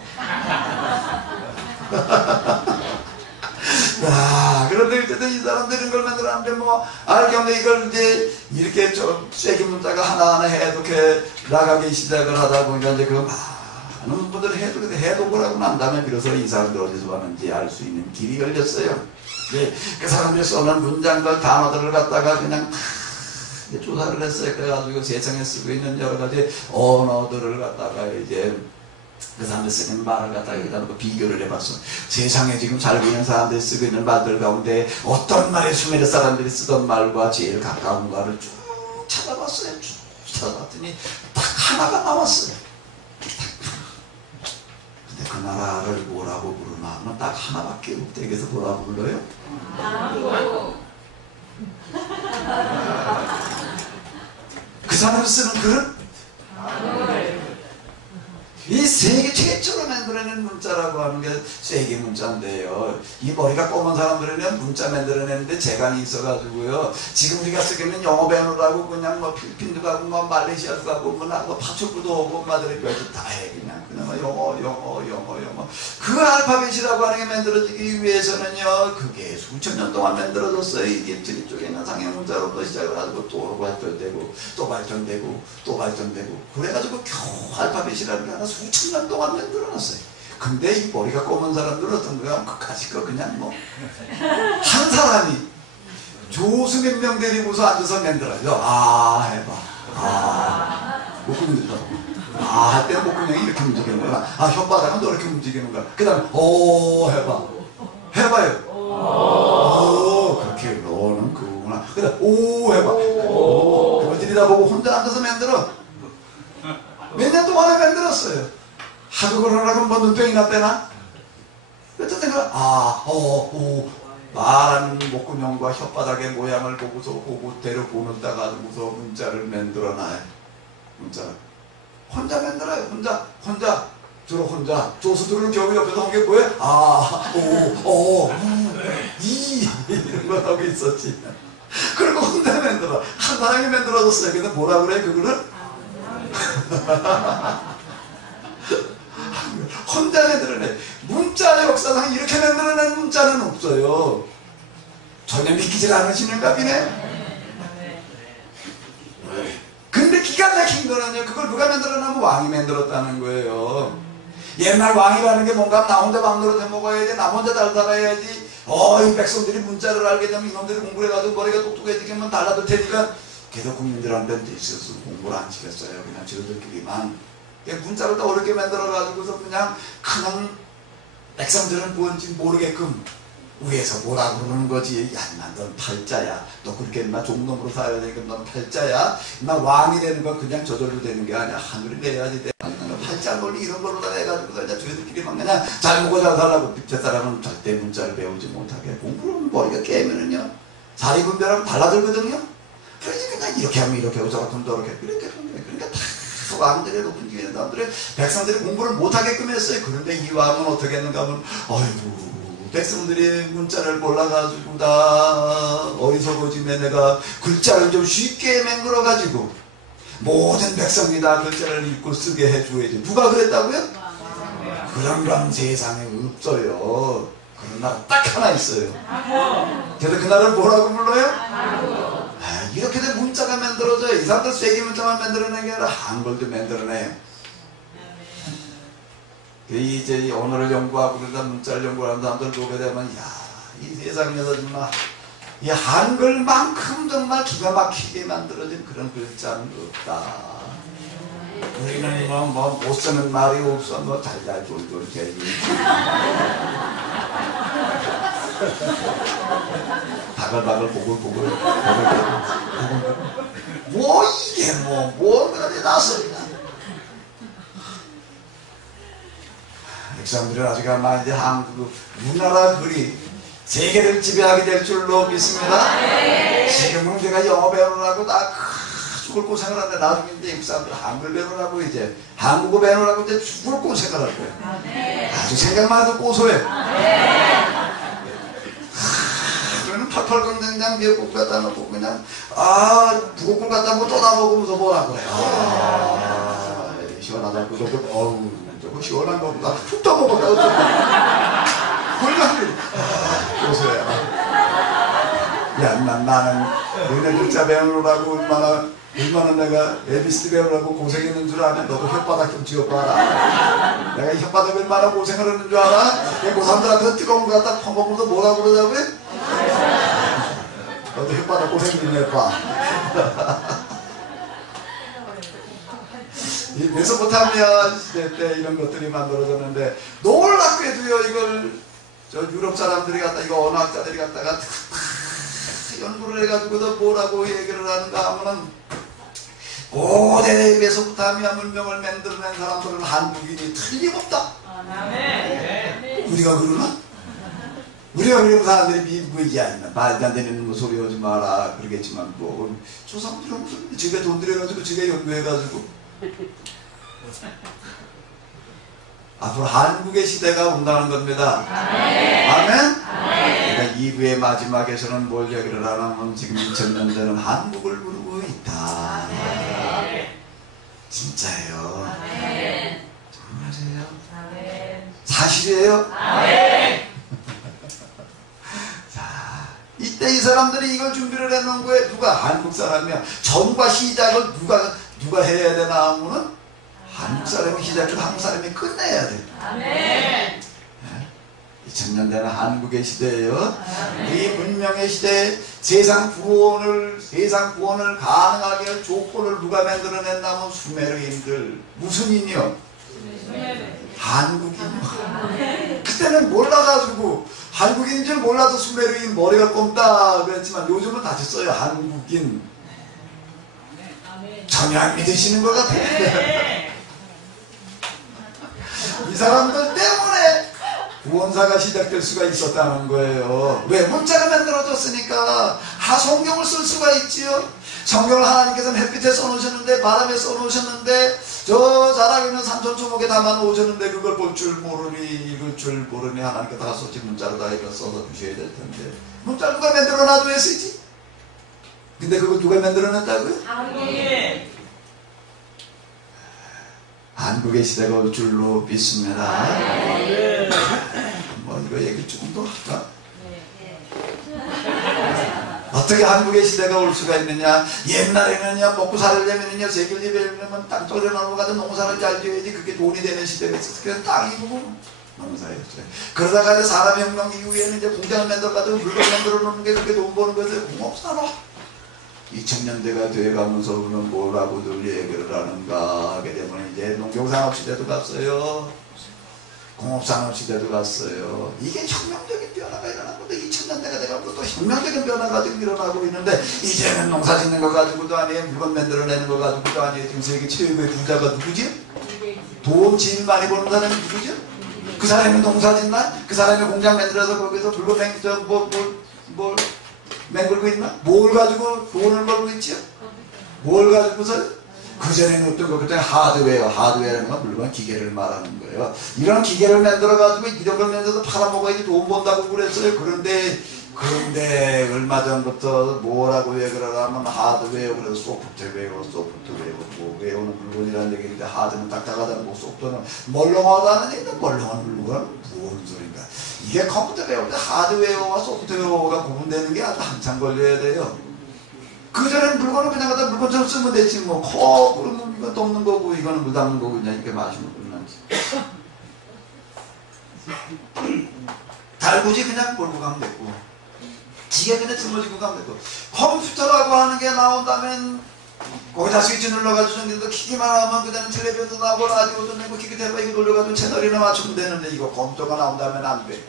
그런데 어쨌든 이 사람들이 걸 만들었는데 알겠네. 이걸 이제 이렇게 쐐기문자가 하나하나 해독해 나가기 시작을 하다 보니까 이제 그 많은 분들이 해독을 하고 난 다음에 비로소 이 사람들 어디서 왔는지 알 수 있는 길이 열렸어요. 그 사람들이 써놓은 문장들 단어들을 갖다가 그냥 조사를 했어요. 그래가지고 세상에 쓰고 있는 여러 가지 언어들을 갖다가 이제 그 사람들 쓰는 말을 갖다가 여기다 놓고 비교를 해봤어. 세상에 지금 살고 있는 사람들이 쓰고 있는 말들 가운데 어떤 말이 수메르 사람들이 쓰던 말과 제일 가까운가를 쭉 찾아봤어요. 쭉 찾아봤더니 딱 하나가 나왔어요. 근데 그 나라를 뭐라고 부르나 하면 딱 하나밖에 없대. 그래서 뭐라고 불러요? 그 사람이 쓰는 글은? 이 세계 최초로 만들어낸 문자라고 하는 게 세계 문자인데요. 이 머리가 검은 사람들은 문자 만들어내는데 재간이 있어가지고요. 지금 우리가 쓰기는 영어 배우라고 그냥 필리핀도 가고 말레이시아도 가고 파초구도 오고 엄마들이 별짓 다 해. 그냥 영어. 그 알파벳이라고 하는 게 만들어지기 위해서는요. 그게 수천 년 동안 만들어졌어요. 이게 쪽에 있는 상형 문자로부터 시작을 하고 또 발전되고 또 발전되고 또 발전되고 그래가지고 겨우 알파벳이라는 게 하나 수천 년 동안 만들어놨어요. 근데 이 머리가 검은 사람들은 어떤 거야? 끝까지 그냥 한 사람이 조수 몇 명 데리고서 앉아서 만들어요. 해봐. 목구멍 들다보고 할 때는 목구멍이 이렇게 움직이는 거야. 혓바닥은 또 이렇게 움직이는 거야. 그 다음에 해봐요. 그렇게 너는 그거구나. 그 다음에 해봐. 그걸 들이다보고 혼자 앉아서 만들어. 몇 년 동안에 만들었어요. 하도 그러라고 눈병이 났대나? 어쨌든 말하는 목구멍과 혓바닥의 모양을 보고서 그대로 보는다 가지고서 문자를 만들어놔요. 문자를 혼자 만들어요. 혼자 주로 혼자. 조수들은 겨우 옆에서 한 게 뭐예요? 이런 거 하고 있었지. 그리고 혼자 만들어. 한 사람이 만들어줬어요. 근데 뭐라 그래 그거를? 혼자 만들어내. 문자 역사상 이렇게 만들어낸 문자는 없어요. 전혀 믿기질 않으시는가 보네. 근데 기가 막힌 거는요, 그걸 누가 만들어내면 왕이 만들었다는 거예요. 옛날 왕이라는 게 뭔가 나 혼자 왕노릇 해먹어야지, 나 혼자 잘 살아야지. 이 백성들이 문자를 알게 되면 이놈들이 공부를 해가지고 머리가 똑똑해지면 달라들 테니까 계속 국민들한테 있어서 공부를 안 시켰어요. 그냥 저들끼리만. 문자를 더 어렵게 만들어가지고서 그냥 백성들은 뭔지 모르게끔 위에서 뭐라 그러는 거지. 야, 넌 팔자야. 너 그렇게 나 종놈으로 살아야 되니까 넌 팔자야. 나 왕이 되는 건 그냥 저절로 되는 게 아니야. 하늘이 내야지 돼. 팔자 논리 이런 걸로 다 해가지고 그냥 저희들끼리 막 그냥 잘 먹고 잘 살라고. 제 사람은 절대 문자를 배우지 못하게 공부를 머리가 깨면은요 자리 분별하면 달라들거든요. 그러지 그냥 이렇게 하면 이렇게 하고 저렇게 하면 저렇게 그러니까 다 왕들의 높은 기회는 사람들의 백성들이 공부를 못하게끔 했어요. 그런데 이 왕은 어떻게 했는가 하면 아이고 백성들이 문자를 몰라가지고 다 어디서 보지면 내가 글자를 좀 쉽게 맹글어가지고 모든 백성이 다 글자를 읽고 쓰게 해줘야지. 누가 그랬다고요? 그런 건 세상에 없어요. 그런 나라 딱 하나 있어요. 그래서 그 나라를 뭐라고 불러요? 이렇게 된 문자가 만들어져요. 이 사람들 세계 문자만 만들어내는 게 아니라 한글도 만들어내요. 이제 언어를 연구하고 그러다 문자를 연구하는 사람들 보게 되면 이 세상에서 정말 이 한글만큼 정말 기가 막히게 만들어진 그런 글자는 없다. 우리는 뭐 못 쓰는 말이 없어. 뭐 달달 돌돌 개기 바글바글 보글보글 뭐 이게 뭐 그러지 낯설이나. 백성들은 아직 아마 이제 한국 우리나라 글이 세계를 지배하게 될 줄로 믿습니다. 지금은 제가 영어 배우느라고 다 죽을 고생을 하는데 나중에 이제 사람들 한글 배우느라고 이제 한국어 배우느라고 이제 죽을 고생을 할 거예요. 아주 생각만 해도 고소해. 그러면 펄펄 끓는 그냥 미역국 갖다 놓고 그냥 북어국 갖다 놓고 떠다 먹으면서 뭐라 그래요. 시원하다고 저거 저거 시원한 거보다 훅 떠먹어가 어쩌면 홀가리 고소해. 야, 나는 너네 글자 배우느라고 얼마나 내가 ABCD 배우느라고 고생했는 줄 아냐? 너도 혓바닥 좀 쥐어봐라. 내가 혓바닥 얼마나 고생을 했는 줄 알아? 그 사람들한테 뜨거운 거 갖다 퍼먹으면서 뭐라 그러자고요? 너도 혓바닥 고생 좀 해봐. 이 메소포타미아 시대 때 이런 것들이 만들어졌는데 놀랍게도요 이걸 저 유럽 사람들이 갖다 이거 언어학자들이 갖다가 연구를 해가지고도 뭐라고 얘기를 하는가 하면은 고대 메소포타미아 문명을 만들어낸 사람들은 한국인이 틀림없다. 우리가 그러나? 우리가 그러면 사람들이 미국이 아니나 말도 안 되는 뭐 소리 하지 마라 그러겠지만 뭐 저 사람들은 무슨 집에 돈 들여가지고 집에 연구해가지고 앞으로 한국의 시대가 온다는 겁니다. 아멘? 그러니까 2부의 마지막에서는 뭘 얘기를 하냐면 지금 2000년대는 한국을 부르고 있다. 진짜예요. 정말이에요. 사실이에요. 자, 이때 이 사람들이 이걸 준비를 해놓은 거예요. 누가? 한국 사람이야. 전과 시작을 누가 해야 되나 하면은 한국 사람이 시작을 한국 사람이 끝내야 돼. 아멘. 2000년대는 한국의 시대예요. 이 문명의 시대에 세상 구원을 가능하게 할 조건을 누가 만들어냈냐면 수메르인들. 무슨 인이요? 한국인이요. 그때는 몰라가지고 한국인인 줄 몰라서 수메르인 머리가 꼼다 그랬지만 요즘은 다시 써요. 한국인. 전혀 안 믿으시는 것 같아요. 이 사람들 때문에 구원사가 시작될 수가 있었다는 거예요. 왜? 문자가 만들어졌으니까 성경을 쓸 수가 있지요. 성경을 하나님께서는 햇빛에 써놓으셨는데 바람에 써놓으셨는데 저 자라고 있는 산천초목에 담아놓으셨는데 그걸 볼 줄 모르니 읽을 줄 모르니 하나님께서 다 썼지 문자로 다 이거 써서 주셔야 될 텐데 문자 누가 만들어놔줘야 쓰지? 근데 그거 누가 만들어냈다고요? 한국의 시대가 올 줄로 믿습니다. 뭐 이거 얘기 조금 더 할까? 어떻게 한국의 시대가 올 수가 있느냐? 옛날에는요 먹고 살려면은요 세균이 배우려면 땅속에 넘어가서 농사를 잘 지어야지 그게 돈이 되는 시대가 있었어요. 그래서 땅이 보고 농사였어요. 그러다가 이제 산업혁명 이후에는 이제 공장을 만들어가지고 물건 만들어 놓는 게 그렇게 돈 버는 거죠. 공업산업. 2000년대가 돼가면서 그는 뭐라고들 얘기를 하는가 하게 되면 이제 농경산업 시대도 갔어요. 공업산업 시대도 갔어요. 이게 혁명적인 변화가 일어난 건데 년 내가 또 혁명적인 변화가 지금 일어나고 있는데, 이제는 농사 짓는 거 가지고도 아니에요, 물건 만들어내는 거 가지고도 아니에요. 지금 세계 최고의 부자가 누구지? 돈 제일 많이 버는 사람이 누구죠? 그 사람이 농사 짓나? 그 사람이 공장 만들어서 거기서 물건 뭘 맹글고 있나? 뭘 가지고 돈을 벌고 있지요? 뭘 가지고서? 그전에는 어떤 거, 그때 하드웨어라는 건 물론 기계를 말하는 거예요. 이런 기계를 만들어가지고 이런 걸 만들어서 팔아먹어야지 돈 번다고 그랬어요. 그런데 얼마 전부터 뭐라고 얘기를 하면 하드웨어, 그래서 소프트웨어, 뭐 외우는 물건이라는 얘기인데, 하드는 딱딱하다는 거, 소프트는 멀렁하다는 얘기인데, 멀렁한 물건은 무슨 소린가. 이게 컴퓨터 배울 때 하드웨어와 소프트웨어가 구분되는 게 아주 한참 걸려야 돼요. 그전엔 물건을 그냥 갖다 물건처럼 쓰면 되지, 뭐, 그러면 이거 덮는 거고, 이거는 물 담는 거고, 그냥 이렇게 마시면 끝나지. 달구지 그냥 몰고 가면 됐고, 기계 그냥 짊어지고 가면 됐고, 컴퓨터라고 하는 게 나온다면, 거기다 스위치 눌러가지고 키기만 하면 그다음에 텔레비전도 나오고 라디오도 내고 기계 대봐 이거 돌려가지고 채널이나 맞추면 되는데, 이거 컴퓨터가 나온다면 안 돼.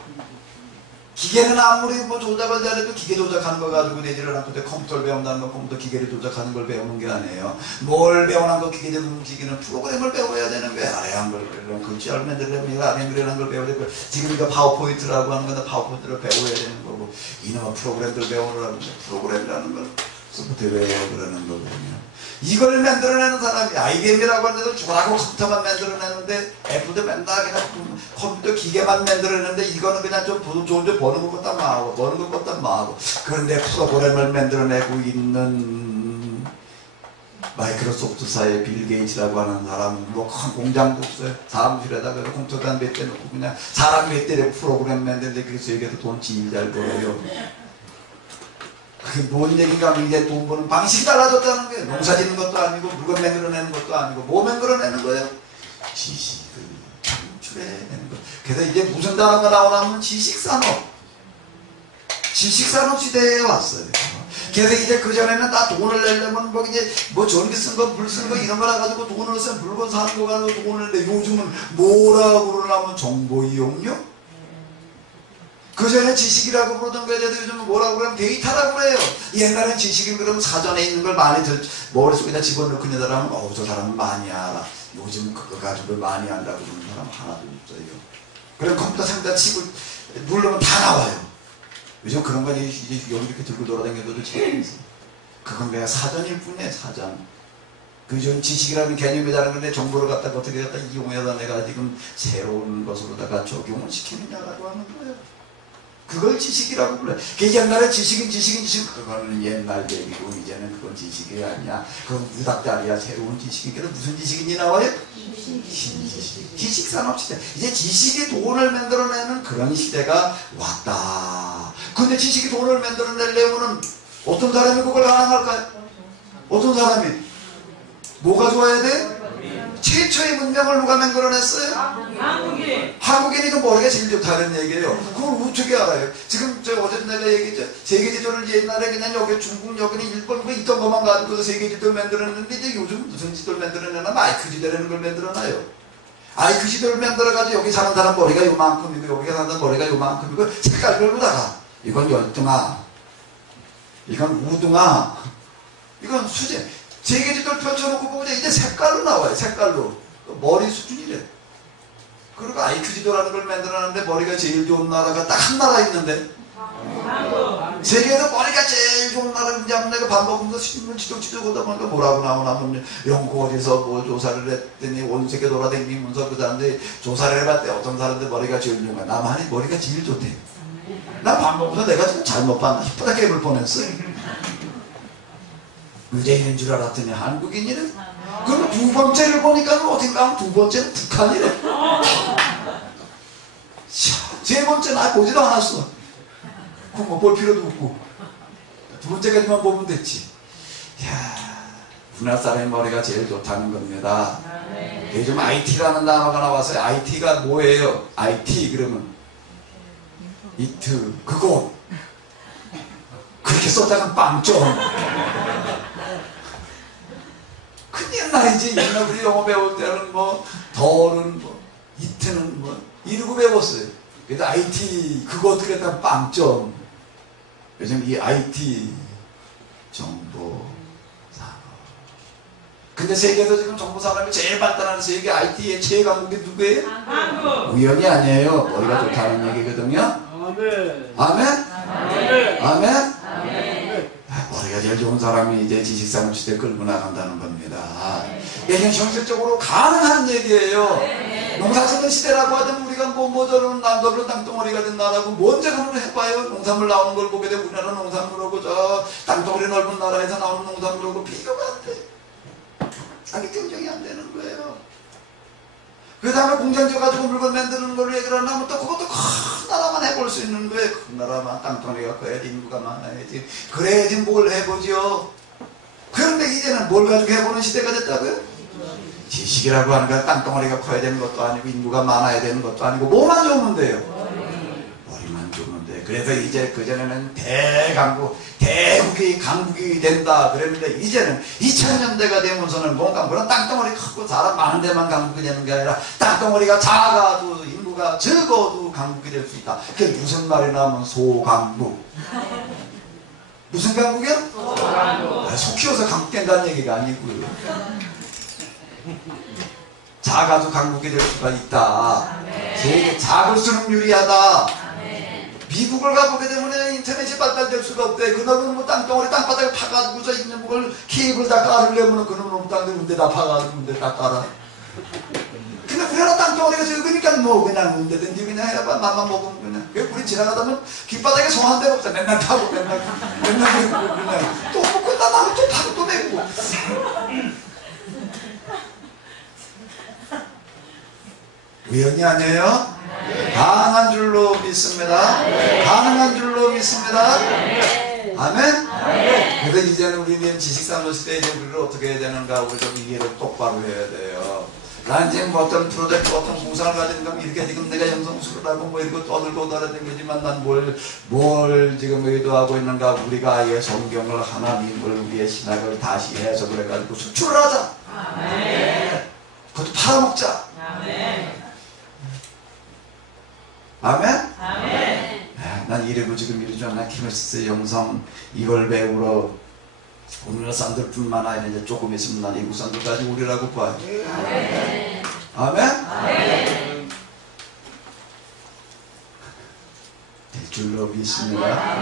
기계는 아무리 뭐 조작을 잘해도 기계 조작하는 거 가지고 되지를 않고, 컴퓨터를 배운다는 건 컴퓨터 기계를 조작하는 걸 배우는 게 아니에요. 뭘 배우는 거 기계를 움직이는 프로그램을 배워야 되는 거야. 아래한 걸, 글씨를 만들려면 아래 그리는 걸 배워야 되고, 지금 이거 파워포인트라고 하는 건데 파워포인트를 배워야 되는 거고, 이놈의 프로그램들 배우느라고 프로그램이라는 걸 소프트웨어 그러는 거거든요. 이걸 만들어내는 사람이 IBM이라고 하는 데도 죽어라고 컴퓨터만 만들어내는데, 애플도 맨날 그냥 컴퓨터 기계만 만들어내는데, 이거는 그냥 좀 좋은데 버는 것보다 마하고, 그런데 프로그램을 만들어내고 있는 마이크로소프트사의 빌 게이츠라고 하는 사람은 뭐 큰 공장도 없어요. 사무실에다가 컴퓨터 몇 대 놓고 그냥 사람 몇 대 프로그램 만드는데, 그래서 여기에서 돈 제일 잘 벌어요. 그게 뭔 얘기인가 하면, 이제 돈 버는 방식이 달라졌다는 거예요. 농사 짓는 것도 아니고, 물건 만들어내는 것도 아니고, 뭐 만들어내는 거예요? 지식을 창출해내는 거. 그래서 이제 무슨 단어가 나오냐면 지식산업 시대에 왔어요. 그래서 이제 그전에는 다 돈을 내려면 뭐 이제 뭐 전기 쓴 거, 불 쓴 거 이런 거라 가지고 돈을 써서 물건 사는 거 가지고 돈을 내는데, 요즘은 뭐라고 그러냐면 정보 이용료? 그전에 지식이라고 부르던 거에 대해서 요즘은 뭐라고 그러면 데이터라고 그래요. 옛날엔 지식은 그러면 사전에 있는 걸 많이 머릿속에다 집어넣고 내다라면, 저 사람은 많이 알아. 요즘 그거 가지고 많이 안다고 그러는 사람 하나도 없어요. 그럼 컴퓨터 상자 치고 누르면 다 나와요. 요즘 그런 거 이제 여기 이렇게 들고 돌아다녀도 재미있어. 그건 그냥 사전일 뿐이에요, 사전. 그전 지식이라는 개념이라는 건데, 정보를 갖다가 어떻게 갖다 이용해서 내가 지금 새로운 것으로다가 적용을 시키느냐라고 하는 거예요. 그걸 지식이라고 불러요. 옛날에 지식은 그거는 옛날 얘기고, 이제는 그건 지식이 아니야. 그건 무닥다리야. 새로운 지식이. 그래서 무슨 지식인지 나와요? 지식산업 시대. 이제 지식이 돈을 만들어내는 그런 시대가 왔다. 근데 지식이 돈을 만들어내려면 어떤 사람이 그걸 가능할까요? 어떤 사람이? 뭐가 좋아야 돼? 최초의 문명을 누가 만들어냈어요? 한국인이 그 머리가 제일 좋다는 얘기예요. 그걸 어떻게 알아요? 지금 어제 내가 얘기했죠. 세계지도를 옛날에 그냥 여기 중국, 여기는 일본 뭐 있던 것만 가지고서 세계지도를 만들었는데, 이제 요즘 무슨 지도를 만들어내나? 마이크 지도라는 걸 만들어놔요. 아이크 지도를 만들어가지고 여기 사는 사람 머리가 요만큼이고, 여기 사는 사람 머리가 요만큼이고, 색깔별로다가 이건 열등아, 이건 우등아, 이건 수제. 세계지도를 펼쳐놓고 보면 이제 색깔로 나와요. 색깔로. 머리 수준이래. 그리고 아이큐 지도라는 걸 만들어놨는데, 머리가 제일 좋은 나라가 딱 한 나라 있는데, 세계에서 머리가 제일 좋은 나라 이제 내가 밥 먹으면서 신문 지도 보다 보니까 뭐라고 나오냐면, 영국 어디서 뭐 조사를 했더니 온 세계 돌아다니면서 그 사람들이 조사를 해봤대. 어떤 사람들 머리가 제일 좋은 거야. 남한이 머리가 제일 좋대. 나 밥 먹으면서 내가 지금 잘못 봤나 싶다 깨물 뻔했어요. 의대인인 줄 알았더니 한국인이래. 그럼 두 번째를 보니까 어딘가 하면 두 번째는 북한이래. 세 번째는 아예 보지도 않았어. 그럼 뭐 볼 필요도 없고. 두 번째까지만 보면 됐지. 이야, 우리나라 사람의 머리가 제일 좋다는 겁니다. 요즘 IT라는 단어가 나와서, IT가 뭐예요? IT 그러면 이트, 그거 그렇게 썼다간 빵점. 그 옛날이지. 옛날 우리 영어 배울 때는 뭐 더는 뭐 이트는 뭐 이러고 배웠어요. 그래서 IT 그거 어떻게 했다 빵점. 요즘 이 IT 정보 산업. 근데 세계에서 지금 정보 산업이 제일 발달하는 세계 IT의 최 강국이 누구예요? 한국. 우연이 아니에요. 머리가 좋다는 얘기거든요. 아멘. 아멘? 아멘. 아멘? 아멘. 머리가 제일 좋은 사람이 이제 지식산업 시대에 끌고 나간다는 겁니다. 이게 현실적으로 가능한 얘기예요. 농사 짓는 시대라고 하자면 우리가 저런 남도로 땅덩어리가 된다라고 뭔지 그걸 해봐요. 농산물 나오는 걸 보게 되면 우리나라 농산물하고 저 땅덩어리 넓은 나라에서 나오는 농산물하고 비교가 안 돼. 자기 경쟁이 안 되는 거예요. 그 다음에 공장 지어가지고 물건 만드는 걸로 얘기를 하면 또 그것도 큰 나라만 해볼 수 있는 거예요. 큰 나라만 땅덩어리가 커야지, 인구가 많아야지. 그래야지 뭘 해보죠. 그런데 이제는 뭘 가지고 해보는 시대가 됐다고요? 지식이라고 하는 건 땅덩어리가 커야 되는 것도 아니고 인구가 많아야 되는 것도 아니고 뭐만 좋으면 돼요? 머리만 좋으면 돼. 그래서 이제 그전에는 대국이 강국이 된다 그랬는데 이제는 2000년대가 되면서는 뭔가 그런 땅덩어리 크고 사람 많은 데만 강국이 되는 게 아니라 땅덩어리가 작아도 인구가 적어도 강국이 될 수 있다. 그게 무슨 말이나 하면 소강국. 무슨 강국이요? 소강국. 속 키워서 강국 된다는 얘기가 아니고요. 작아도 강국이 될 수가 있다. 세계 작을수록 유리하다. 미국을 가보게 되면 인터넷이 발달될 수가 없대. 그놈은 땅덩어리 땅바닥에 파가지고서 있는 걸 케이블 다 깔으려면 그놈은 땅덩어리 문대다 파가지고 문대 다 깔아. 근데 우리나라 땅덩어리가 적으니까 그냥 문대든지 그냥 해봐. 맘만 먹으면 그냥. 우리 지나가다면 길바닥에 송 한 대가 없어. 맨날 타고 맨날 그냥 또 먹고 나가고 또 타고 또 내고. 우연이 아니에요? 가능한 줄로 믿습니다. 가능한 줄로 믿습니다. 아멘? 그래서 이제는 우리는 지식산업 시대에 우리를 어떻게 해야 되는가 우리 좀 이해를 똑바로 해야 돼요. 난 지금 어떤 프로젝트 어떤 공상을 가진 건 이렇게 지금 내가 영성수를 하고 뭐 이렇게 떠들고 돌아다니지만 난 뭘 지금 의도하고 있는가. 우리가 아예 성경을 하나님을 우리의 신학을 다시 해석을 해가지고 수출을 하자. 그것도 팔아먹자. 아멘? 아멘. 난 이래고 지금 이러죠. 난 키메시스 영성 이걸 배우러 우리나라 사람들뿐만 아니라 이제 조금 있으면 난 이국 사람들까지 우리라고 봐요. 아멘? 아멘. 될 줄로 믿습니다.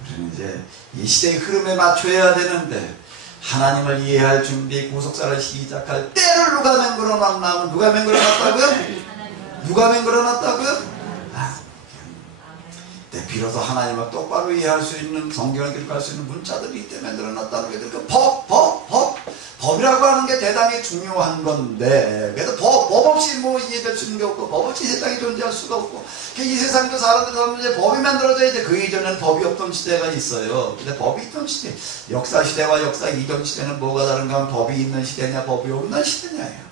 우리는 이제 이 시대의 흐름에 맞춰야 되는데 하나님을 이해할 준비 구속사를 시작할 때를 누가 맹글어놨나? 누가 맹글어놨다고요? 누가 맹글어놨다고요? 비로소 하나님을 똑바로 이해할 수 있는 성경을 기록할 수 있는 문자들이 이때 만들어놨다는 게 그 법이라고 하는 게 대단히 중요한 건데 그래서 법 없이 뭐 이해될 수 있는 게 없고 법 없이 세상이 존재할 수가 없고 이 세상도 사람들이 하면 이제 법이 만들어져야 돼. 그 이전에는 법이 없던 시대가 있어요. 근데 법이 있던 시대 역사 시대와 역사 이전 시대는 뭐가 다른가 하면 법이 있는 시대냐 법이 없는 시대냐예요.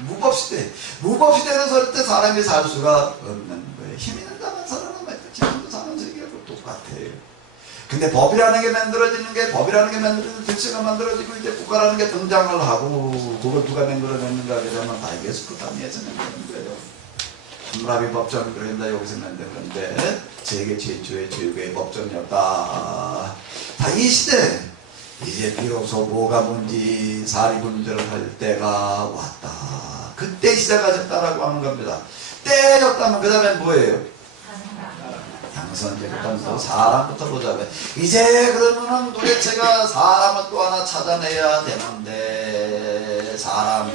무법시대. 무법시대는 절대 사람이 살 수가 없는 거예요. 힘 있는 자만 살아남아야 돼. 지금도 사는 세계하고 똑같아요. 근데 법이라는 게 만들어지는 게, 법이라는 게 만들어지는 질서가 만들어지고, 이제 국가라는 게 등장을 하고, 그걸 누가 만들어냈는가 그러면 다 메소포타미아에서 만드는 거예요. 함무라비 법전 그런다 여기서 만든 건데, 세계 최초의 최고의 법전이었다. 다 이 시대. 이제 비로소 뭐가 뭔지 사리분별을 할 때가 왔다. 그때 시작하셨다라고 하는 겁니다. 때였다면 그 다음에 뭐예요? 양선제부터 사람부터 보자고요. 이제 그러면은 도대체가 사람을 또 하나 찾아내야 되는데 사람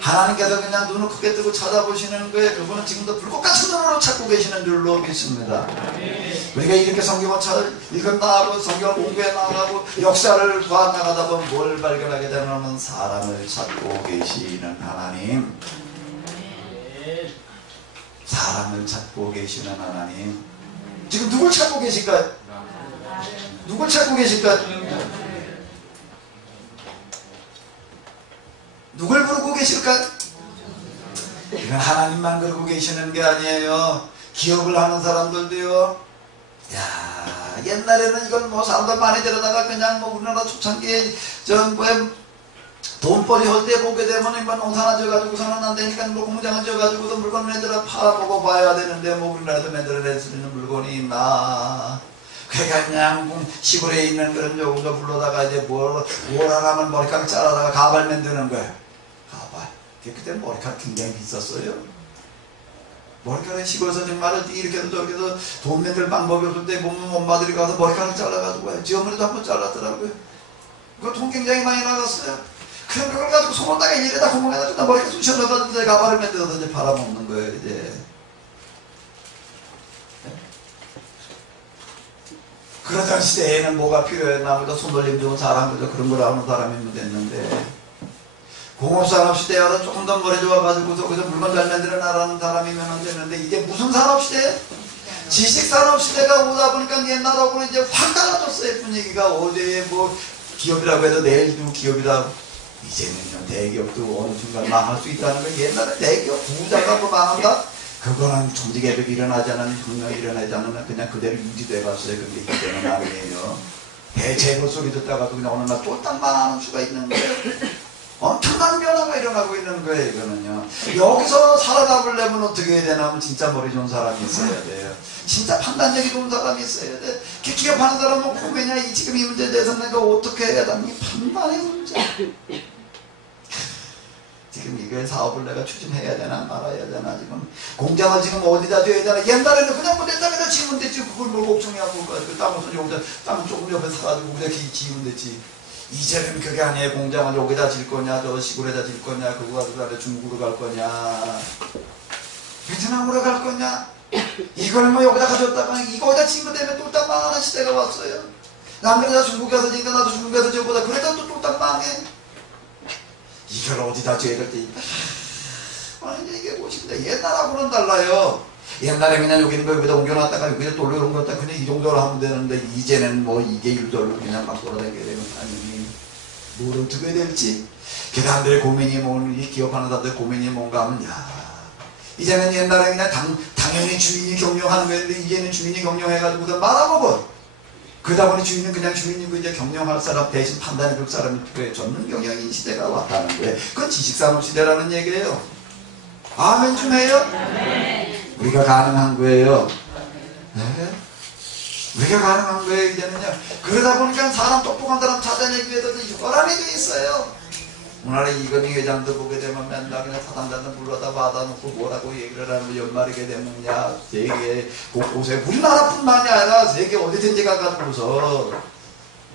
하나님께서 그냥 눈을 크게 뜨고 찾아보시는 거예요. 그분은 지금도 불꽃 같은 눈으로 찾고 계시는 줄로 믿습니다. 우리가 이렇게 성경을 읽어나가고 성경을 공부해 나가고 역사를 봐나가다 보면 뭘 발견하게 되냐면 사람을 찾고 계시는 하나님, 사람을 찾고 계시는 하나님. 지금 누굴 찾고 계실까요? 누굴 찾고 계실까요? 누굴 부르고 계실까요? 이건 하나님만 그러고 계시는 게 아니에요. 기억을 하는 사람들도요. 야, 옛날에는 이건 뭐 사람들 많이 데려다가 그냥 뭐 우리나라 초창기에 돈벌이 할 때 보게 되면 뭐 농사나 지어가지고서는 안 되니까 뭐 공장을 지어가지고도 물건을 만들어 팔아보고 봐야 되는데 뭐 우리나라에서 만들어낼 수 있는 물건이 있나. 그냥 시골에 있는 그런 요구도 불러다가 이제 뭘 하라면 머리카락 잘라다가 가발 만드는 거야. 가발. 그때 머리카락 굉장히 비쌌어요. 머리카락 시골에서 정말 이렇게 해도 저렇게 해도 돈 만들 방법이 없을 보면 엄마들이 가서 머리카락 잘라가지고 지 어머니도 한번 잘랐더라고요. 그거 돈 굉장히 많이 나갔어요. 그럼 그걸 가지고 손에다가 이래다 구멍에다 머리카락 쑤셔 넣어가지고 가발을 만들어서 이제 팔아먹는 거예요, 이제. 그러던 시대에는 뭐가 필요했나 보다. 손놀림 좋은 사람, 그저 그런 걸 하는 사람이면 됐는데. 공업산업 시대와는 조금 더 머리 좋아가지고 저기서 물건 잘 만들어 나가는 사람이면 되는데, 이제 무슨 산업시대? 지식산업시대가 오다 보니까 옛날하고는 이제 확 달라졌어요, 분위기가. 어제 뭐 기업이라고 해도 내일도 기업이다. 이제는 대기업도 어느 순간 망할 수 있다는 거. 옛날에 대기업 부자가 뭐 망한다? 그거는 조직개혁이 일어나지 않으면, 혁명이 일어나지 않으면 그냥 그대로 유지돼 갔어요. 근데 이때는 아니에요. 대재벌 소리 듣다가도 그냥 어느 날 쫄딱 망하는 수가 있는 거예요. 엄청난 변화가 일어나고 있는 거예요, 이거는요. 여기서 살아남으려면 어떻게 해야 되나 하면 진짜 머리 좋은 사람이 있어야 돼요. 진짜 판단력이 좋은 사람이 있어야 돼. 기업하는 사람은 고민이야. 지금 이 문제에 대해서 내가 어떻게 해야 되나? 판단의 문제. 지금 이거 사업을 내가 추진해야 되나 말아야 되나. 지금 공장을 지금 어디다 둬야 되나. 옛날에는 그냥 뭐 내 땅에다 지으면 됐지. 그걸 뭘 걱정해하고 그 땅을 여기다 땅 조금 옆에 사가지고 그냥 지으면 됐지. 이제는 그게 아니에요. 공장은 여기다 질 거냐, 저 시골에다 질 거냐, 그거 가지고 중국으로 갈 거냐, 베트남으로 갈 거냐. 이걸 뭐 여기다 가져왔다가 이거에다 진 거 때문에 또 딱 망하는 시대가 왔어요. 남들다 중국 가서 지니까 나도 중국 가서 저보다 그래도 또 딱 망해. 이걸 어디다 줘야 될 때, 이게 뭐신데 옛날하고는 달라요. 옛날에 그냥 여기 있는 거 여기다 옮겨놨다가 여기다 또 올려놓은 그냥 이 정도로 하면 되는데, 이제는 뭐 이게 일절로 그냥 막 돌아다니게 되면 당연히 뭘 어떻게 해야 될지. 그 사람들의 고민이 이 기업하는 사람들의 고민이 뭔가 하면, 이제는 옛날에 그냥 당연히 주인이 경영하는 거였는데, 이제는 주인이 경영해가지고 말아먹어. 그러다 보니 주인은 그냥 주인이고 이제 경영할 사람 대신 판단해줄 사람이 필요해. 전문 경영인 시대가 왔다는 거예요. 그건 지식산업 시대라는 얘기예요. 아멘 좀 해요? 우리가 가능한 거예요. 네? 우리가 가능한 거예요, 이제는요. 그러다 보니까 사람, 똑똑한 사람 찾아내기 위해서 유발함이 돼 있어요. 오늘날 이건희 회장도 보게 되면 맨날 그냥 사당자들 불러다 받아놓고 뭐라고 얘기를 하면 연말이게 되면 세계 곳곳에, 우리나라뿐만이 아니라 세계 어디든지 가가지고서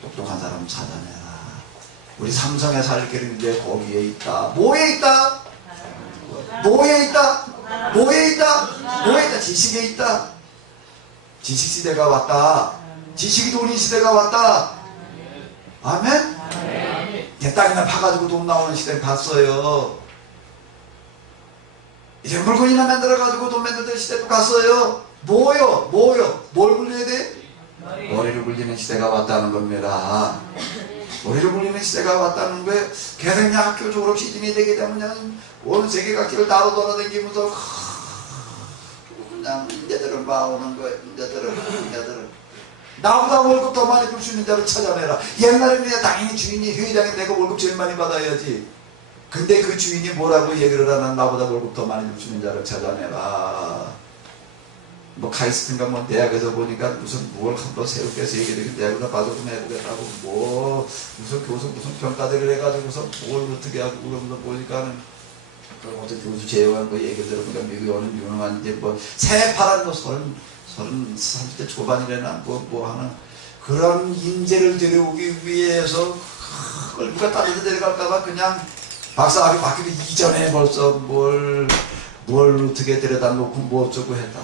똑똑한 사람 찾아내라. 우리 삼성에 살 길은 이제 거기에 있다. 뭐에 있다? 뭐에 있다? 뭐에 있다? 뭐에 있다? 지식에 있다. 지식시대가 왔다. 지식이 돈인 시대가 왔다. 아멘? 땅이나 파가지고 돈 나오는 시대 갔어요. 이제 물건이나 만들어가지고 돈 만드는 시대도 갔어요. 뭐요? 뭘 굴려야 돼? 머리를 굴리는 시대가 왔다는 겁니다. 머리를 굴리는 시대가 왔다는 거에 계속 그냥 학교 졸업 시즌이 되게 되면 그냥 온 세계 각지를 따로 돌아다니면서 그냥 인재들을 봐오는 거예요. 인재들을 나보다 월급 더 많이 줄 수 있는 자를 찾아내라. 옛날에는 당연히 주인이 회장이 내가 월급 제일 많이 받아야지. 근데 그 주인이 뭐라고 얘기를 하나, 나보다 월급 더 많이 줄 수 있는 자를 찾아내라. 뭐 카이스트인가 뭐 대학에서 보니까 무슨 뭘 한번 새롭게 해서 얘기를 대학에서 봐서 좀 해보겠다고 뭐 무슨 교수 무슨 평가들을 해가지고서 뭘 어떻게 하고 그러면서 보니까는 어떤 교수 제외한 거 얘기 들어보니까 미국에 오는 유명한 이제 뭐 새파란 거 30대 초반이래나 뭐 하는 그런 인재를 데려오기 위해서 그걸 누가 따뜻해 데려갈까봐 그냥 박사학위 받기도 이전에 벌써 뭘 어떻게 데려다 놓고 뭐 어쩌고 했다.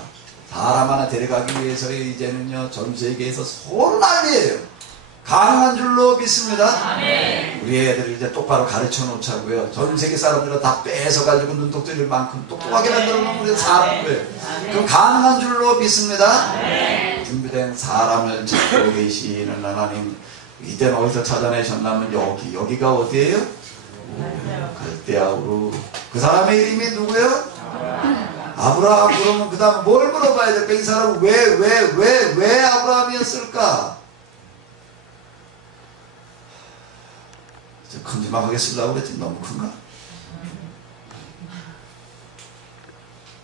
사람 하나 데려가기 위해서 이제는요 전 세계에서 손난리예요. 가능한 줄로 믿습니다. 아멘. 우리 애들을 이제 똑바로 가르쳐 놓자고요. 전 세계 사람들은 다 뺏어가지고 눈독 들일 만큼 똑똑하게 만들어 놓으면 우리가 사는 거예요. 그럼 가능한 줄로 믿습니다. 아멘. 준비된 사람을 찾고 계시는 하나님, 이때는 어디서 찾아내셨냐면 여기가 어디예요? 갈대아우르. 그 사람의 이름이 누구예요? 아브라함. 그러면 그 다음에 뭘 물어봐야 될까? 이 사람은 왜 아브라함이었을까? 큼지막하게 쓰려고 그랬더니 너무 큰가?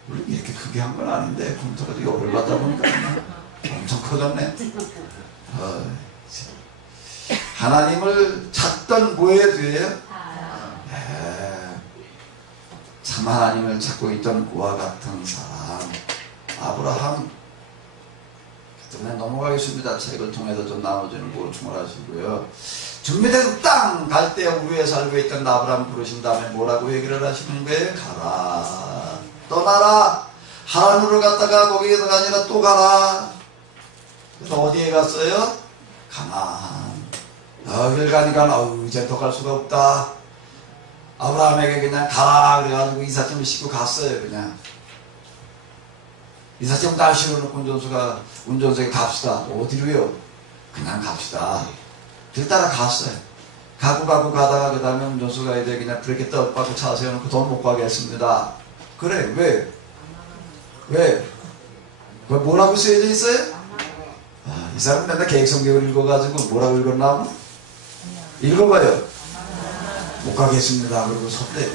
물론 이렇게 크게 한 건 아닌데 컴퓨터가 열을 받다 보니까 엄청 커졌네. 하나님을 찾던 뭐에 뒤에요? 참 하나님을 찾고 있던 그와 같은 사람 아브라함. 그러면 넘어가겠습니다. 책을 통해서 좀 나눠주는 보충을 하시고요. 준비된 땅 갈 때 우리에 살고 있던 아브라함 부르신 다음에 뭐라고 얘기를 하시는 거예요? 가라, 떠나라. 하란으로 갔다가 거기에서 아니라 또 가라. 그래서 어디에 갔어요? 가나안. 여길 가니까 이제 더 갈 수가 없다. 아브라함에게 그냥 가라 그래가지고 이삿짐을 싣고 갔어요. 그냥 이삿짐 다 실어놓고 운전석에 갑시다. 어디로요? 그냥 갑시다. 들따라 갔어요. 가고 가다가 그 다음에 운전수가 이제 그냥 브레이크 떡받고 차 세워놓고 돈 못 가겠습니다. 그래. 왜? 뭐라고 쓰여져 있어요? 이 사람은 맨날 계획성경을 읽어가지고 뭐라고 읽었나? 읽어봐요. 못 가겠습니다. 그리고 섰대.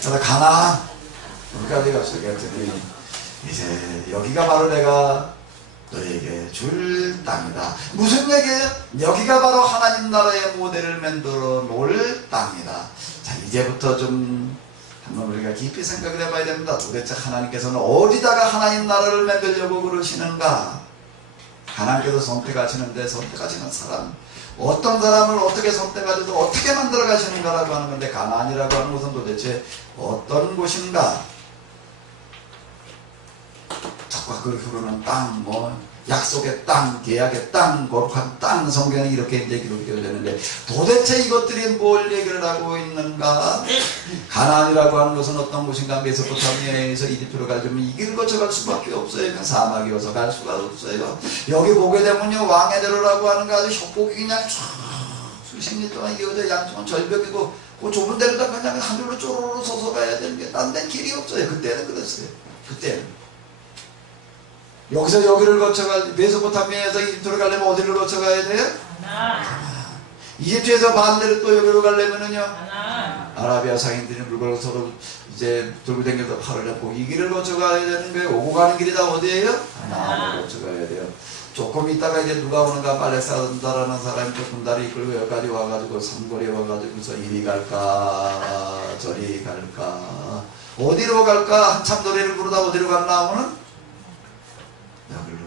그러다 가나안 여기까지 갔어요. 그랬더니 이제 여기가 바로 내가 너에게 줄 땅이다. 무슨 얘기예요? 여기가 바로 하나님 나라의 모델을 만들어 놓을 땅이다. 자, 이제부터 좀 한번 우리가 깊이 생각을 해봐야 됩니다. 도대체 하나님께서는 어디다가 하나님 나라를 만들려고 그러시는가? 하나님께서 선택하시는데 선택하시는 사람, 어떤 사람을 어떻게 선택하셔서 어떻게 만들어 가시는가라고 하는 건데, 가나안이라고 하는 곳은 도대체 어떤 곳인가? 적과 그 흐르는 땅, 약속의 땅, 계약의 땅, 거룩한 땅, 성경에 이렇게 이제 기록이 되는데, 도대체 이것들이 뭘 얘기를 하고 있는가? 가나안이라고 하는 것은 어떤 곳인가? 메소포타미아에서 이집트로 가려면 이 길을 거쳐갈 수밖에 없어요. 사막이어서 갈 수가 없어요. 여기 보게 되면요, 왕의 대로라고 하는 거 아주 협곡이 그냥 쫙 수십 년 동안 이어져 양쪽은 절벽이고, 그 좁은 데로다 그냥 한 줄로 쪼로로 서서 가야 되는 게 딴 데는 길이 없어요. 그때는 그랬어요. 그때는. 여기서 여기를 거쳐가, 메소포타미아에서 이집트로 가려면 어디를 거쳐가야 돼요? 이집트에서 반대로 또 여기로 가려면은요, 아라비아 상인들이 물건을 서로 이제 들고 다녀서 팔을 잡고 이 길을 거쳐가야 되는 거예요. 오고 가는 길이 다 어디예요? 하나를 거쳐가야 돼요. 조금 있다가 이제 누가 오는가, 빨레스타라는 사람이 또 군다리 이끌고 여기까지 와가지고 삼거리에 와가지고서 이리 갈까 저리 갈까 어디로 갈까 한참 노래를 부르다 어디로 갔나 하면은 여기로.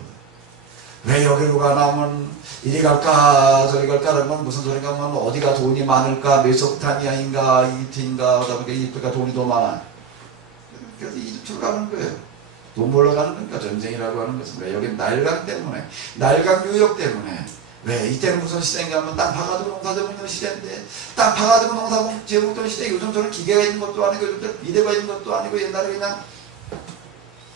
왜 여기로 가나 하면 이리 갈까 저리 갈까 하면 무슨 소리가 하면 어디가 돈이 많을까, 메소포타미아인가 이집트인가 하다 보니까 이집트가 돈이 더 많아. 그래서 이집트로 가는 거예요. 돈 벌러 가는 거니까. 전쟁이라고 하는 것은 왜? 여기 날강 때문에, 날강 유역 때문에. 왜? 이때는 무슨 시대인가 하면 땅 파가지고 농사 짓는 시대인데, 땅 파가지고 농사 지어먹던 시대. 요즘처럼 기계가 있는 것도 아니고 요즘처럼 비대가 있는 것도 아니고, 옛날에 그냥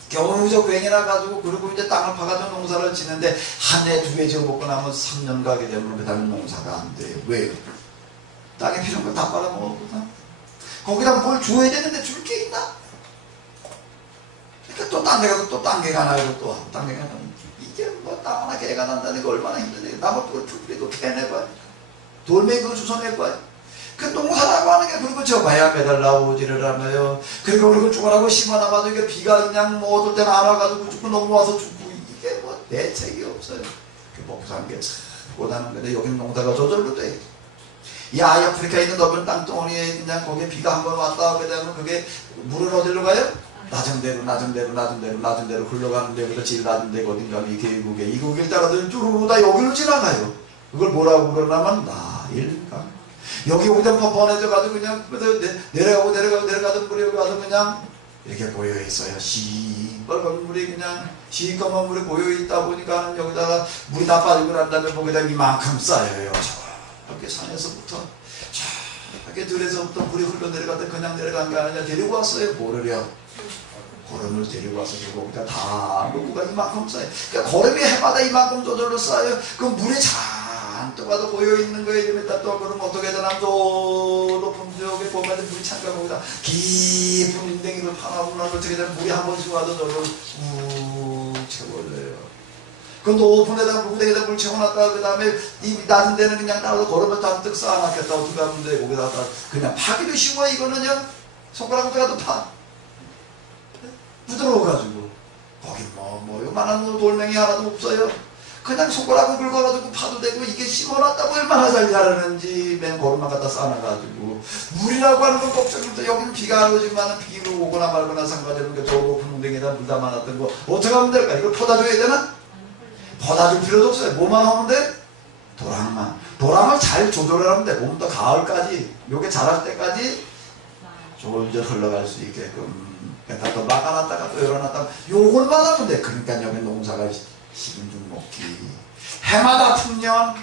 겨우저 괭이나 가지고, 그리고 이제 땅을 파가지고 농사를 짓는데, 한 해, 두 해 지어먹고 나면 3년 가게 되면 그 다음에 농사가 안 돼요. 왜요? 땅에 필요한 거 다 빨아먹었거든. 거기다 뭘 줘야 되는데 줄 게 있나? 그러니까 또 딴 데 가서 또 딴 개가 나고 또 딴 개가 나면, 이게 뭐 땅 하나 개가 난다는 게 얼마나 힘드네. 나무 그걸 풀리고 캐내봐요. 돌멩이 그거 주워내봐요. 그 농사라고 하는 게, 그리고 저봐야 매달 나오지를 않아요. 그리고 그리고 죽어라고 심어놔봐도 이게 비가 그냥 뭐 어떨 때는 안 와가지고 죽고 넘어와서 죽고, 이게 뭐 대책이 없어요. 그 복사한 게 참 못하는 건데, 여기는 농사가 저절로 돼. 이 아프리카에 있는 넓은 땅덩어리에 그냥 거기에 비가 한번 왔다 하게 되면 그게 물은 어디로 가요? 낮은 데로 흘러가는데, 여기서 제일 낮은 데가 어딘가 이 계곡에, 이 계곡을 따라서 쭈루루 다 여기로 지나가요. 그걸 뭐라고 그러냐면 나일강. 여기 오다 번해져가지고 그냥 내려가던 물이 여기 와서 그냥 이렇게 고여있어요. 시뻘건 물이 그냥 시꺼먼 물이 고여있다 보니까 여기다가 물이 다 빠지고 난 다음에 거기다 이만큼 쌓여요. 이렇게 산에서부터 이렇게 들에서부터 물이 흘러내려가다 그냥 내려간 게 아니라 데리고 왔어요. 뭐를요? 거름을 데리고 와서 거기다 다 놓고가 이만큼 쌓여요. 그러니까 거름이 해마다 이만큼 저절로 쌓여요. 그럼 물이 잔뜩 와서 고여있는 거예요. 좀 이따 또 그럼 어떻게 되나, 또 높은 지역에 보면 물이 잠깐 거기다 깊은 인댕이를 파나고 나서 어떻게 되면 물이 한 번씩 와서 저절로 쭉 채워져요. 그 높은 데다가 무대에다 물 채워놨다가 그 다음에 이 낮은 데는 그냥 따로 걸으면 잔뜩 쌓아놨겠다. 어떻게 하면 돼? 거기다 그냥 파기도 쉬워. 이거는요 손가락부터 가도 파. 부드러워가지고 거기 요만한 돌멩이 하나도 없어요. 그냥 손가락을 걸어두고 파도 되고 이게 심어놨다고 얼마나 잘 자라는지 맨 거름만 갖다 쌓아가지고 물이라고 하는 건 걱정입니다. 여기는 비가 안 오지만 비가 오거나 말거나 상관없는 게 저 높은 웅덩이에다 물 담아놨던 거 어떻게 하면 될까? 이걸 퍼다 줘야 되나? 퍼다 줄 필요도 없어요. 뭐만 하면 돼? 도랑을 잘 조절하면 돼. 봄부터 가을까지 요게 자랄 때까지 졸졸 흘러갈 수 있게끔 갖다 또 막아놨다가 또 열어놨다가 요걸만 하면 돼. 그러니까 여기 농사가 식은 중 먹기. 해마다 풍년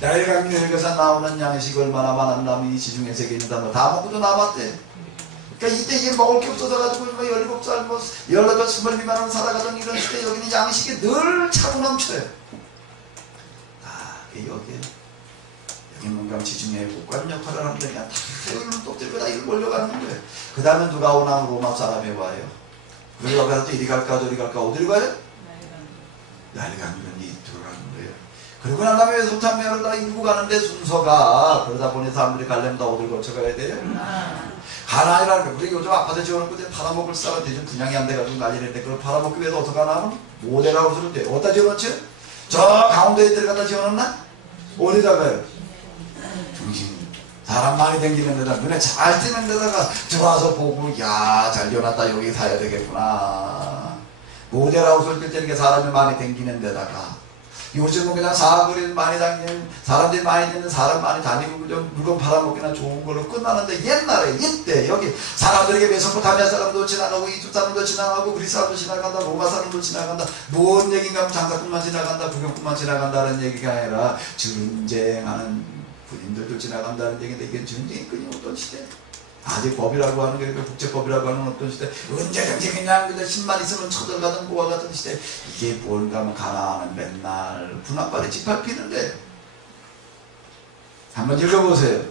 내일강유에서 나오는 양식 얼마나 많았나면 이 지중해 세계에 있는 단어 다 먹고도 남았대. 그러니까 이때 이게 먹을 게 없어져가지고 17살 18, 20 미만으로 살아가던 이런 시대 여기는 양식이 늘 차고 넘쳐요. 여기 뭔가 지중해 국관 역할을 하는데 그냥 다 눈독 들고 다 이걸 몰려가는 거예요. 그 다음에 누가 오나 로마 사람이 와요. 그러고 가서 이리 갈까 저리 갈까 어디로 가요? 나일강변이 들어가는 거예요. 그리고 난 다음에 소탐면을 다 일구 가는데 순서가 그러다 보니 사람들이 가려면 다 어딜 거쳐가야 돼요? 가나이라는 거. 우리 요즘 아파트 지어놓고 팔아먹을 사람 대신 분양이 안 돼가지고 난리는데 그걸 팔아먹기 위해서 어떻게 하나? 모델하고 그러는데 어디다 지어놓지? 저 강원도에 들어갔다 지어놓나? 어디다가요? 중심. 사람 많이 댕기는 데다 눈에 잘 띄는 데다가 들어와서 보고 야 잘 지어놨다 여기 사야 되겠구나. 모델하우스를 뜰 때는 사람이 많이 댕기는 데다가 요즘은 그냥 사거리 많이 다니는 사람들이 많이 되는 사람 많이 다니고 좀 물건 팔아먹기나 좋은 걸로 끝나는데 옛날에 이때 여기 사람들에게 메소포타미아 사람도 지나가고 이집트 사람도 지나가고 그리스 사람도 지나간다 로마 사람도 지나간다 뭔 얘기인가 하면 장사꾼만 지나간다 구경꾼만 지나간다는 얘기가 아니라 전쟁하는 군인들도 지나간다는 얘기인데 이게 전쟁이 끊임없던 시대. 아직 법이라고 하는 게 국제법이라고 하는 어떤 시대 언제든지 그냥 10만 있으면 쳐들어가던 그와 같은 시대. 이게 뭔가 하면 가나안은 맨날 분홍발에 짓밟히는데 한번 읽어보세요.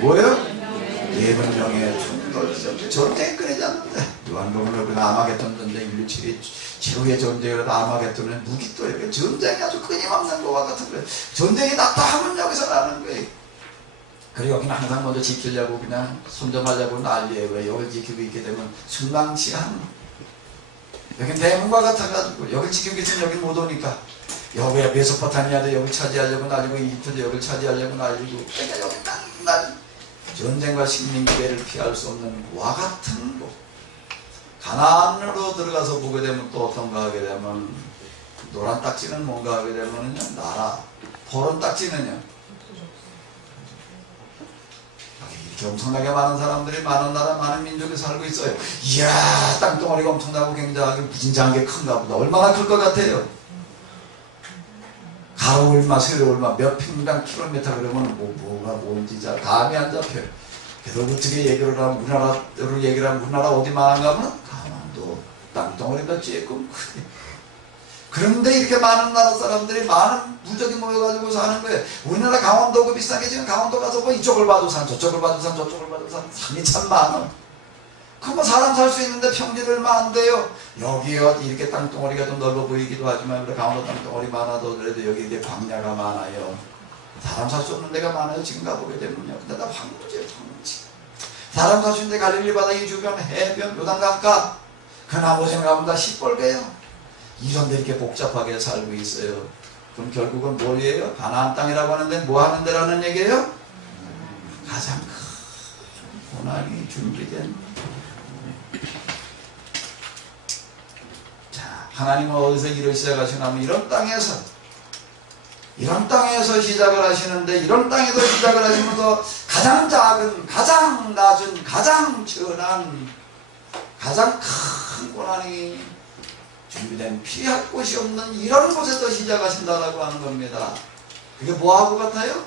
뭐예요? 예언령의 충돌 전쟁이 끊이지 않는데 요한복음을 그냥 아마겟돈 전쟁 인류 최후의 전쟁이라도 아마겟돈은 무기 또 이렇게 전쟁이 아주 끊임없는 것과 같은 거예요. 전쟁이 났다 하면 여기서 나는 거예요. 그리고 여기는 항상 먼저 지키려고 그냥 손점하려고 난리예요. 왜 여기를 지키고 있게 되면 순망치한 여긴 대문과 같아가지고 여기를 지키고 있으면 여긴 못 오니까 여기에 메소포타미아도 여기 차지하려고 날리고 이집트도 여기를 차지하려고 날리고 그러니까 여기 맨날 전쟁과 식민지배를 피할 수 없는 와 같은 곳. 가나안으로 들어가서 보게 되면 또 어떤가 하게 되면 노란 딱지는 뭔가 하게 되면은요 나라 포른 딱지는요 엄청나게 많은 사람들이 많은 나라 많은 민족에 살고 있어요. 이야 땅덩어리가 엄청나고 굉장하게 무진장한 게 큰가 보다. 얼마나 클 것 같아요? 가로 얼마 세로 얼마 몇 평당 킬로미터 그러면 뭐가 뭔지 잘 감이 안 잡혀요. 그래서 어떻게 얘기를 하면 우리나라로 얘기를 하면 우리나라 어디만 하면 강원도 땅덩어리가 쬐끔 크게. 그런데 이렇게 많은 나라 사람들이 많은 무적이 모여가지고 사는 거예요. 우리나라 강원도가 비슷하게 지금 강원도 가서 뭐 이쪽을 봐도 산, 저쪽을 봐도 산, 저쪽을 봐도 산, 산이 참 많아. 그럼 뭐 사람 살 수 있는데 평균 얼마 안 돼요. 여기 이렇게 땅덩어리가 좀 넓어 보이기도 하지만 우리 강원도 땅덩어리 많아도 그래도 여기 이제 광야가 많아요. 사람 살 수 없는 데가 많아요. 지금 가보게 되면요. 근데 다 황무지예요, 황무지. 사람 살 수 있는데 갈릴리 바다 이 주변 해변, 요단강가 그 나머지는 가면 다 시뻘개요. 이런 데 이렇게 복잡하게 살고 있어요. 그럼 결국은 뭐예요? 가나안 땅이라고 하는데 뭐 하는 데라는 얘기예요? 가장 큰 고난이 준비된. 자, 하나님은 어디서 일을 시작하시냐면 이런 땅에서 시작을 하시는데 이런 땅에서 시작을 하시면서 가장 작은, 가장 낮은, 가장 전한, 가장 큰 고난이 준비된 피할 곳이 없는 이런 곳에서 시작하신다라고 하는 겁니다. 그게 뭐하고 같아요?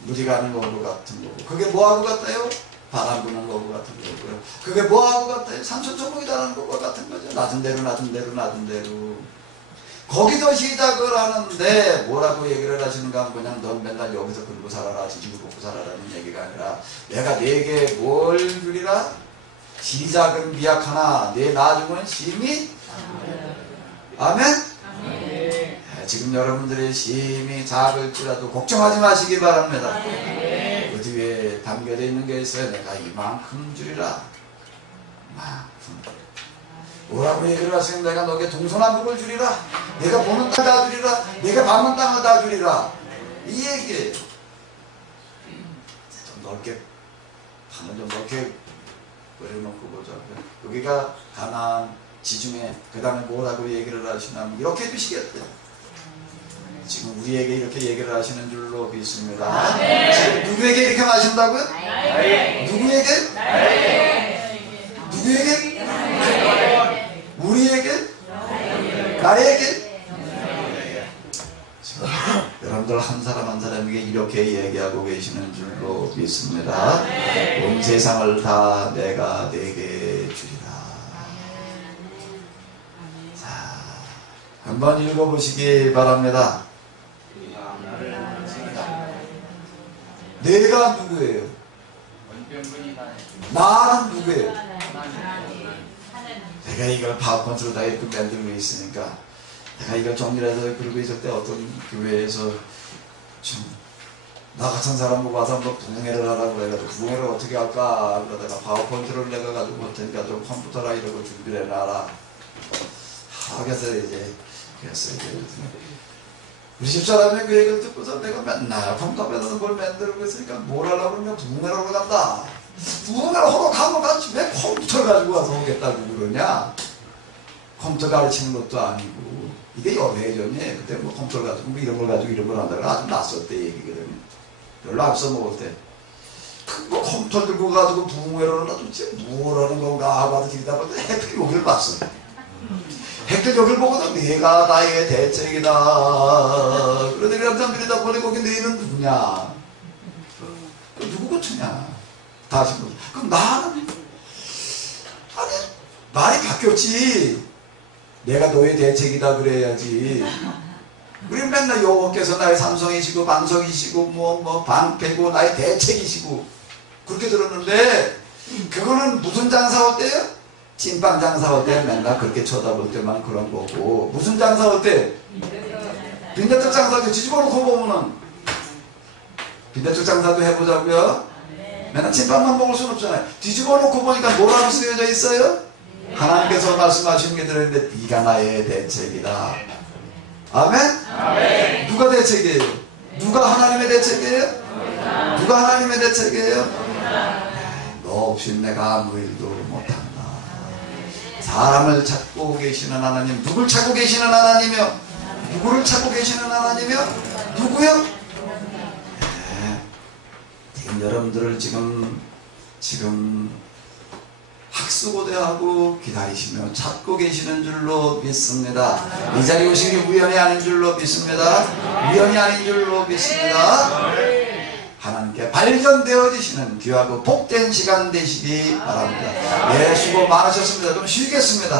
물이 가는 거하고 같은 거고. 그게 뭐하고 같아요? 바람 부는 거하고 같은 거고요. 그게 뭐하고 같아요? 산천초목이라는 것과 같은 거죠. 낮은 대로 낮은 대로 낮은 대로. 거기서 시작을 하는데 뭐라고 얘기를 하시는가 하면 그냥 넌 맨날 여기서 긁고 살아라 지지고 볶고 살아라는 얘기가 아니라 내가 네게 뭘 주리라? 시작은 미약하나 내 나중은 심히 아멘? 네. 지금 여러분들의 심이 작을지라도 걱정하지 마시기 바랍니다. 그 뒤에 담겨져 있는 게 있어요. 내가 이만큼 주리라. 이만큼. 뭐라고 얘기를 하시면 내가 너에게 동서남북을 주리라. 내가 보는 땅 다 주리라. 내가 밟는 땅을 다 주리라. 이 얘기예요. 좀 넓게 하늘 좀 넓게 그려놓고 보자. 여기가 가나안 지중해. 그 다음에 뭐라고 얘기를 하시냐면 이렇게 해주시겠대요. 지금 우리에게 이렇게 얘기를 하시는 줄로 믿습니다. 지금 누구에게 이렇게 하신다고요? 누구에게? 누구에게? 우리에게? 나에게? 여러분들 한 사람 한 사람에게 이렇게 얘기하고 계시는 줄로 믿습니다. 온 세상을 다 내가 내게 주리라. 자, 한번 읽어보시기 바랍니다. 내가 누구예요? 나는 누구예요? 내가 이걸 파워포인트로 다 이렇게 만들고 있으니까 내가 이걸 정리해서 그러고 있을 때 어떤 교회에서 좀 나 같은 사람 보고 와서 한번 부흥회를 하라고 그래가지고 부흥회를 어떻게 할까 그러다가 파워포인트를 내가 가지고 못 테니까 좀 컴퓨터라 이러고 준비를 해놔라. 그래서 이제 우리 집사람이 그 얘기를 듣고서 내가 맨날 컴퓨터에서 뭘 만들고 있으니까 뭘 하려고 그러냐 부흥회를 하러 간다. 부흥회를 하러 가면 같이 왜 컴퓨터를 가지고 와서 오겠다고 그러냐. 컴퓨터 가르치는 것도 아니고 이게 연예전이에요. 그때 뭐 컴퓨터 가지고 뭐 이런 걸 가지고 이런 걸 한다고 아주 낯설 때 얘기거든요. 별로 안 써먹을 때. 뭐 컴퓨터 들고 가지고 부흥회를 하나 도대체 뭘 하는 건가 하고 기다리다 보니까 해필 여기를 봤어요. 해필 여기를 보고도 내가 나의 대책이다. 그런데 그냥 그러다 보니 거기 너희는 누구냐? 누구 같으냐? 다시 보자. 그럼 나는 아니 말이 바뀌었지. 내가 너의 대책이다 그래야지. 우리 맨날 여호와께서 나의 삼성이시고 반성이시고 뭐 방패고 나의 대책이시고 그렇게 들었는데 그거는 무슨 장사 할 때요? 찐빵 장사 할 때 맨날 그렇게 쳐다볼 때만 그런 거고 무슨 장사 할 때? 빈대떡 장사도 뒤집어 놓고 보면은 빈대떡 장사도 해보자고요. 맨날 찐빵만 먹을 수는 없잖아요. 뒤집어 놓고 보니까 뭐라고 쓰여져 있어요? 하나님께서 말씀하시는 게 들어있는데 네가 나의 대책이다. 아멘? 아멘. 누가 대책이에요? 누가 하나님의 대책이에요? 누가 하나님의 대책이에요? 너 없이 내가 아무 일도 못한다. 사람을 찾고 계시는 하나님. 누굴 찾고 계시는 하나님이요? 누구를 찾고 계시는 하나님이요? 누구요? 네. 지금 여러분들을 지금 학수고대하고 기다리시며 찾고 계시는 줄로 믿습니다. 이 자리에 오신 게 우연이 아닌 줄로 믿습니다. 우연이 아닌 줄로 믿습니다. 하나님께 발견되어지시는 귀하고 복된 시간 되시기 바랍니다. 예, 수고 많으셨습니다. 좀 쉬겠습니다.